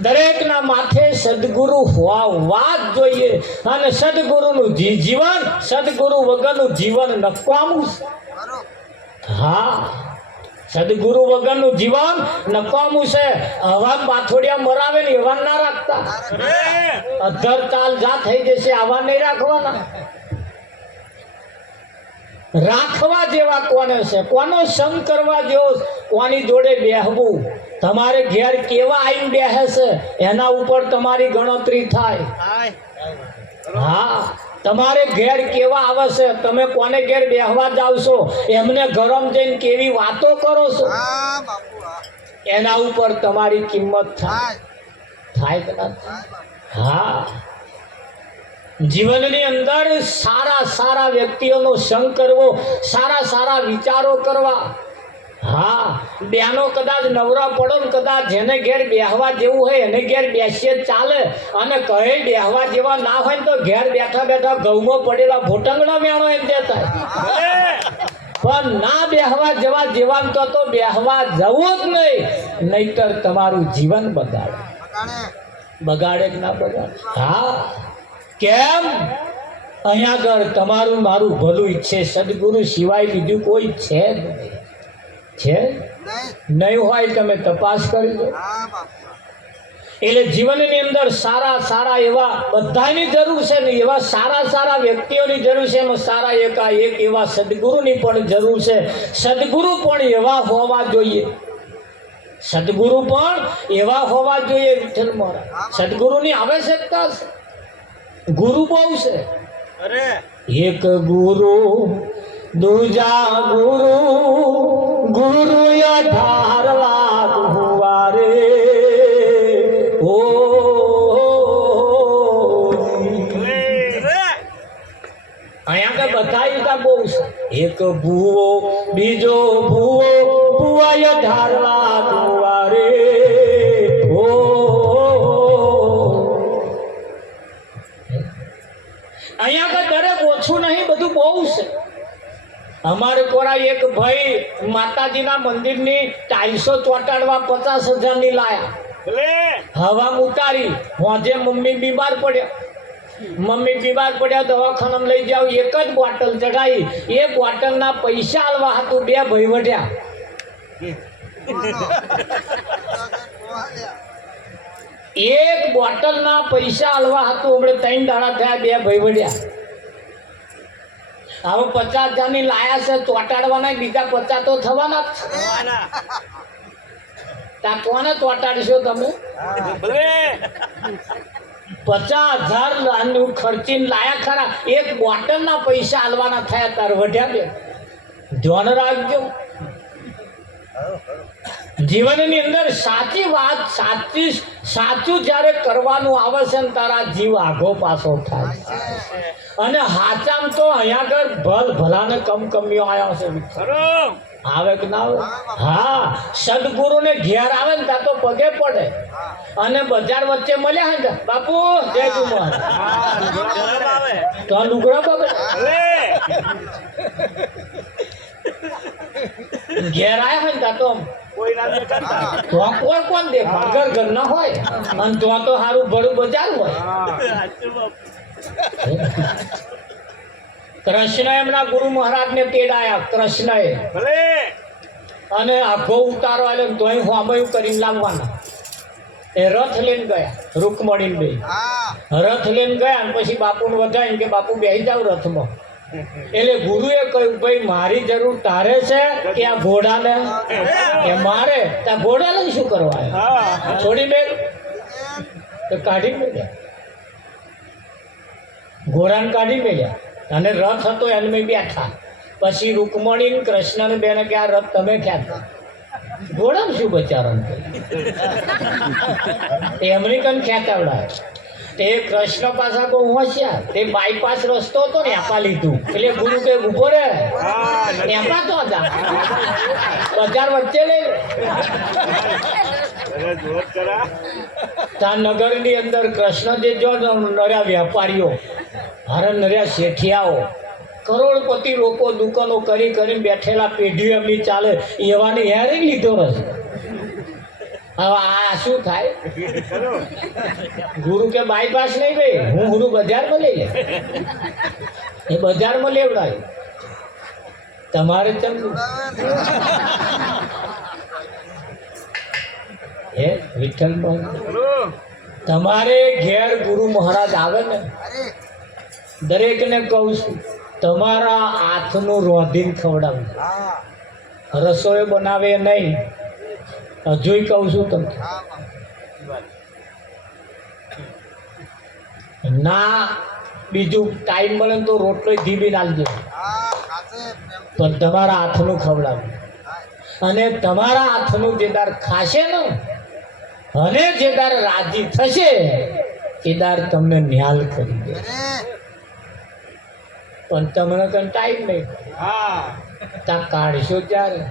દરેકના માથે સદગુરુ હોવા જ જોઈએ. અને સદગુરુનું જીવન, સદગુરુ વગરનું જીવન નકામું છે. હા, સદગુરુ વગરનું જીવન નકામું છે. હવા પાથોડિયા મરાવે ને એવા ના રાખતા. અધર તાલ જા થઈ જશે આવા નહીં રાખવાના. રાખવા જેવા કોને છે? કોનો સંગ કરવા જેવો? કોની જોડે બેહવું? તમારે ઘેર કેવા આવીને બેસે છે એના ઉપર તમારી ગણતરી થાય. હા, તમારે ઘેર કેવા આવે છે, તમે કોને ઘેર બેહવા જાવ છો, એમને ગરમ જઈને કેવી વાતો કરો છો, એના ઉપર તમારી કિંમત થાય કે ના? હા, જીવનની અંદર સારા વ્યક્તિઓનો સંગ કરવો, સારા વિચારો કરવા. હા, બેનો કદાચ નવરા પડો ને કદાચ જેને ઘેર બેહવા જેવું હોય એને ઘેર બેસીએ ચાલે. અને કહે બેહવા જેવા ના હોય ને તો ઘેર બેઠા ઘઉંમાં પડેલા ભોટંગડા મેણો એમ દેતા. પણ ના બેહવા જેવા તો બેહવા જવું જ નહીં, નહીતર તમારું જીવન બગાડે કે ના બગાડે? હા, કેમ? અહીંયા આગળ તમારું મારું ભલું ઈચ્છે. સદગુરુ સિવાય બીજું કોઈ છે જ નહીં. છે નહીં હોય તમે તપાસ કરી લો. એટલે જીવનની અંદર સારા એવા બધાની જરૂર છે ને એવા સારા વ્યક્તિઓની જરૂર છે. એમાં સારા એક એવા સદગુરુની પણ જરૂર છે. સદગુરુ પણ એવા હોવા જોઈએ. સદગુરુ પણ એવા હોવા જોઈએ. વિઠ્ઠલ મહારાજ સદગુરુની આવશ્યકતા છે. ગુરુ બહુ છે. એક ગુરુ દૂજા ગુરુ, ગુરુ 18 લાખ હુआ રે. ઓ અહીંયા કે બતાવ્યું બહુ છે. એક ભૂવો, બીજો ભૂવો, ભૂવા 18 લાખ હુआ રે. ઓ અહીંયા કે દરેક ઓછું નહીં, બધું બહુ છે. અમારે કોરા એક ભાઈ માતાજીના મંદિરની ટાઇલ્સો ચોટાડવા 50,000ની લાયા. હવા ઉતારી હોજે મમ્મી બીમાર પડ્યા, દવાખાનામાં લઈ જાવ. એક જ બોટલ ચઢાવી. એ બોટલના પૈસા આલવા હતું 2 ભાઈ વઢ્યા. એક બોટલના પૈસા આલવા હતું. હમણાં 3 દાડા થયા 2 ભાઈ વઢ્યા. હવે 50,000ની લાયા છે ચોટાડવાના, બીજા 50 તો થવાના જ. ત્યાં કોને ચોટાડશો તમે? 50,000 ખર્ચીને લાયા ખરા. એક બોટલના પૈસા આલવાના થયા તાર વઢ્યા 2. ધ્યાન રાખજો. જીવનની અંદર સાચી વાત સાચું જ્યારે કરવાનું આવે છે ને તારા જીવ આઘો પાછો થાય અને હાચામ તો અહીંયા આગળ ભલાને કમીઓ આવ્યા છે આવે કે ના આવે? હા, સદગુરુને ઘેર આવે ને ત્યાં તો પગે પડે અને બજાર વચ્ચે મળ્યા હે ને બાપુ જય કુમાર તો લુગડા બાબે ઘેર આવ્યા હોય ને ત્યાં તો કોઈ કોણ દે ઘર ઘર ના હોય અને તો સારું ભરું બજાર હોય. કૃષ્ણ એમના ગુરુ મહારાજને તેડાયા કૃષ્ણએ અને આખો ઉતારો આવ્યો તોય હોમયું કરીને લાવવાના. એ રથ લઈને ગયા રૂકમણીને બે રથ લઈને ગયા અને પછી બાપુને વધાવીને કે બાપુ બેસી જાવ રથમાં. એટલે ગુરુએ કહ્યું ભાઈ મારી જરૂર તારે છે કે આ ઘોડાને? એ મારે ત્યાં ઘોડાને શું કરવા છોડી મેળ તો કાઢી મેળ્યા, ઘોડાને કાઢી મેળ્યા અને રથ હતો એને બેઠા. પછી રૂકમણી કૃષ્ણને બેને કે આ રથ તમે ક્યાં ઘોડાને શું બચારણ એમની કન ખેંચાવડાય. તે કૃષ્ણ પાછા બહુ હોશિયાર, તે બાયપાસ રસ્તો હતો ને એપા લીધું. એટલે ગુરુ કે ઉભો રે એપા તો હતા બજાર વચ્ચે લઈ ત્યાં નગરની અંદર કૃષ્ણ જે જો નર્યા વેપારીઓ હારે નર્યા શેઠિયાઓ કરોડપતિ લોકો દુકાનો કરીને બેઠેલા પેઢીઓ એમની ચાલે એવાને હેરી લીધો રસ્તો. હવે આ શું થાય? ગુરુ કે બાયપાસ નહીં ભાઈ, હું ગુરુ બજારમાં લઈ લે. એ બજારમાં લેવડાય તમારે ચમલું હે વિઠ્ઠલ તમારે ઘેર ગુરુ મહારાજ આવે ને દરેકને કહું છું તમારા હાથનું રોધીને ખવડાવું. રસોઈ બનાવે નહીં, હજુ કહું છું તમને ના. બીજું ટાઈમ મળે તો રોટલો ધીમી નાખજો પણ તમારા હાથનું ખવડાવું. અને તમારા હાથનું જે દાર ખાશે ને અને જે દાર રાજી થશે એ દાર તમને ન્યાલ કરી દે. પણ તમને કઈ ટાઈમ નહીં, ત્યાં કાઢશો ત્યારે.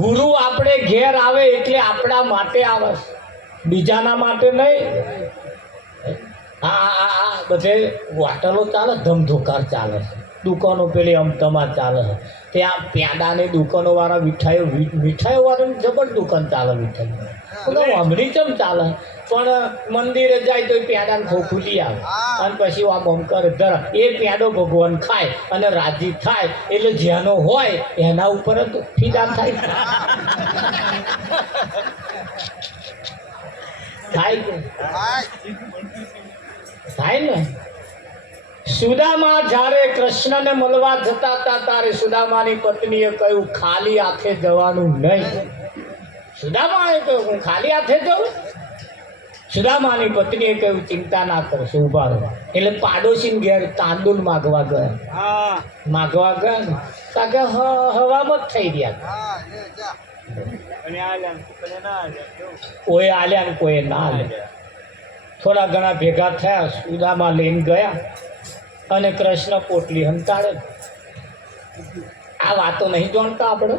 ગુરુ આપણે ઘેર આવે એટલે આપણા માટે આવે, બીજાના માટે નહીં. આ બધે હોટલો ચાલે, ધમધોકાર ચાલે છે, દુકાનો પેલી અમતમાં ચાલે છે. ત્યાં પ્યાદાની દુકાનો વાળા મીઠાઈઓ વાળાની જબર દુકાન ચાલે. મીઠાઈ અમની ચમ ચાલે પણ મંદિરે જાય તો પ્યાદાને ખોખું લઈ આવે અને પછી આ બમ કરે ધર એ પ્યાદો ભગવાન ખાય અને રાજી થાય. એટલે જેનો હોય એના ઉપર જ ફિદા થાય થાય ને. સુદામા જ્યારે કૃષ્ણને મળવા જતા હતા ત્યારે સુદામાની પત્નીએ કહ્યું ખાલી હાથે જવાનું નહીં. સુદામાએ કહ્યું હું ખાલી હાથે જાઉં? સુદામાની પત્નીએ કહ્યું ચિંતા ના કરશો, ઉભા રહો. એટલે પાડોશી ઘેર તાંદુલ માગવા ગયા ને કારણ કે હવામાં જ થઈ ગયા. કોઈ આલ્યા ને કોઈ ના આલ્યા. થોડા ઘણા ભેગા થયા, સુદામા લઈને ગયા અને કૃષ્ણ પોટલી હંતાડે. આ વાતો નહીં જાણતા આપણે?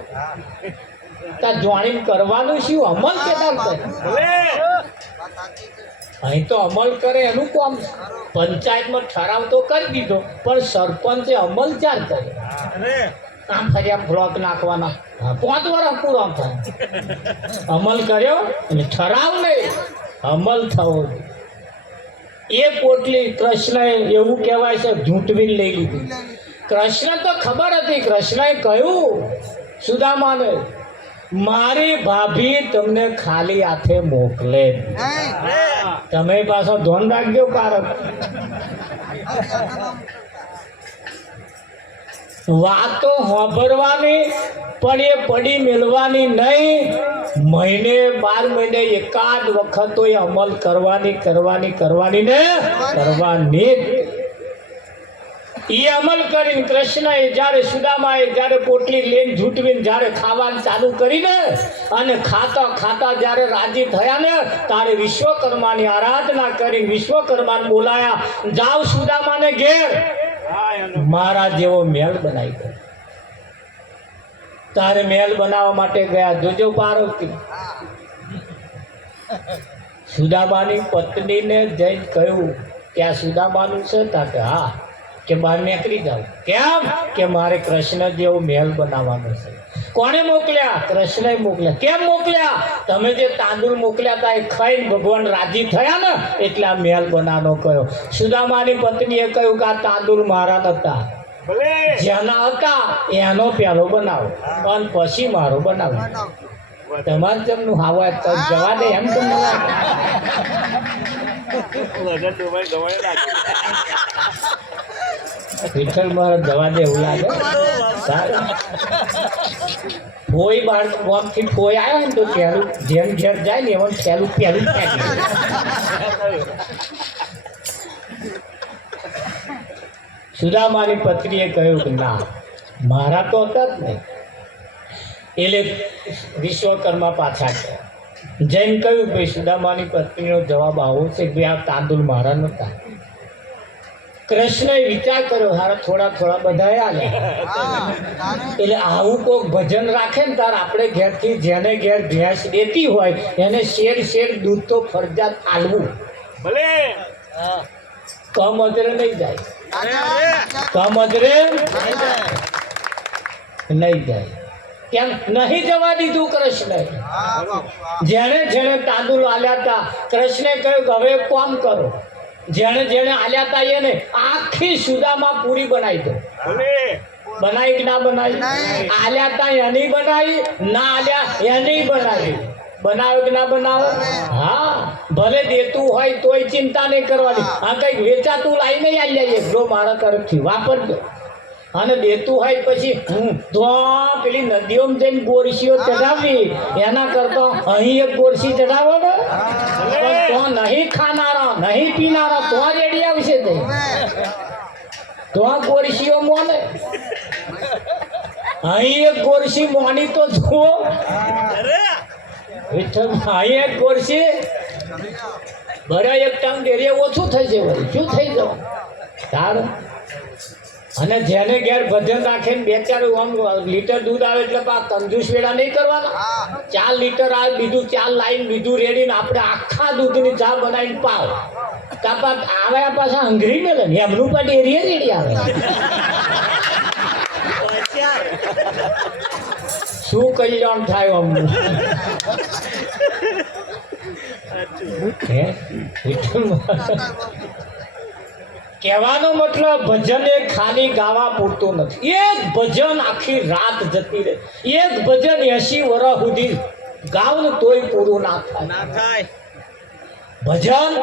ત્યાં જાણીને કરવાનું શું? અમલ કેદાર કરે. અહીં તો અમલ કરે એનું કામ. પંચાયતમાં ઠરાવ તો કરી દીધો પણ સરપંચે અમલ ચાર કરે. આમ ફર્યા ફ્લોક નાખવાના 5 વર્ષ પૂરો થાય. અમલ કર્યો અને ઠરાવ નહીં, અમલ થવો. એ પોટલી કૃષ્ણએ એવું કહેવાય છે ઝૂંટવીને લઈ લીધી. કૃષ્ણ તો ખબર હતી. કૃષ્ણએ કહ્યું સુદામાને મારી ભાભી તમને ખાલી હાથે મોકલે, તમે પાછો ધોન રાખજો. કારણ વાતો સાંભળવાની પણ એ પડી મેળવાની નહીં. મહિને 12 મહિને એકાદ વખત તો એ અમલ કરવાની ને કરવાની. એ અમલ કરીને કૃષ્ણએ જ્યારે સુદામાએ જ્યારે પોટલી લઈને ઝૂંટવીને જ્યારે ખાવાનું ચાલુ કરીને અને ખાતા ખાતા જ્યારે રાજી થયા ને ત્યારે વિશ્વકર્માની આરાધના કરી વિશ્વકર્માને બોલાયા, જાઓ સુદામાને ઘેર મારા જેવો મહેલ બનાવી દો. તારે મહેલ બનાવવા માટે ગયા. જોજો પાર્વતી સુદામાની પત્નીને જઈને કહ્યું કે આ સુદામાનું છે? તા કે હા. કે બહાર નીકળી જાવ. કેમ? કે મારે કૃષ્ણ જેવો મહેલ બનાવવાનો છે. કોને મોકલ્યા? કૃષ્ણએ મોકલ્યા. કેમ મોકલ્યા? તમે જે તાંદુલ મોકલ્યા હતા એ ખાઈને ભગવાન રાજી થયા ને એટલે આ મહેલ બનાવવાનો કહ્યો. સુદામાની પત્નીએ કહ્યું કે આ તાંદુલ મારા નતા, જેના હતા એનો પહેલો બનાવો અને પછી મારો બનાવો. તમારે તેમનું હાવા જવા દે એમ તમને વિઠ્ઠલ મારે દવા દે એવું લાગે. સારું ફોઈ બાળથી ફોઈ આવ્યો ને તો પહેલું જેમ ઘેર જાય ને એમાં પહેલું ફેંકી. સુદામાની પત્નીએ કહ્યું કે ના મારા તો હતા જ નહીં. એટલે વિશ્વકર્મા પાછા ગયા. જૈન કહ્યું ભાઈ સુદામાની પત્નીનો જવાબ આવો છે કે આ તાંદુલ મારા નહોતા. કૃષ્ણએ વિચાર કર્યો હારા થોડા થોડા બધા આલ્યા. એટલે આવું કોઈક ભજન રાખે ને તાર આપણે ઘેરથી જેને ઘેર ભેંસ દેતી હોય એને શેર દૂધ તો ફરજિયાત આલવું. ભલે કમ અજરે નહીં જાય, કમ અજરે નહીં જાય. કેમ નહીં જવા દીધું કૃષ્ણએ? જેણે જેણે તાંદુલ આલ્યા હતા કૃષ્ણે કહ્યું કે હવે કામ કરો. જેણે જેણે આલ્યા હતા એને આખી સુદામા પૂરી બનાવી દો. બનાવી કે ના બનાવી? આલ્યા હતા એની બનાવી, ના આલ્યા એની બનાવી. બનાવે કે ના બનાવે? હા, ભલે દેતું હોય તોય ચિંતા નહીં કરવાની. આ કંઈક વેચાતું લાવીને આવી જઈએ જો મારા તરફથી વાપરજો. અને દેતું હોય પછી તો પેલી નદીઓમાં જઈને ગોરસીઓ ચડાવવી એના કરતા અહીં એક ગોરસી ચડાવો ને તો નહીં ખાનારા નહીં પીનારા તો રેડી આવશે. તો ગોરસીઓ મોને અહીં એક ગોરસી મોની તો જુઓ. અહીં એક ગોરસી ભરે એક ટંગ ડેરીએ ઓછું થઈ જાય. શું થઈ જવાનું સારું? અને જેને ઘેર ભજન રાખીને 2-4 લીટર દૂધ આવે એટલે કંજૂસ વેળા નહીં કરવાના. 4 લીટર આવે બીજું 4 લાઈન બીજું રેડીને આપણે આખા દૂધની ચા બનાવીને પાવ. કાપા આવ્યા પાછા હંગરી મેલે ને એમનું પણ ડેરીએ રેડી આવે. શું કલ્યાણ થાય અમને? કહેવાનો મતલબ ભજન એ ખાલી ગાવા પૂરતું નથી. એક ભજન આખી રાત જતી રહે. એક ભજન 80 વર્ષ સુધી ગાવ ને તોય પૂરું ના થાય. ભજન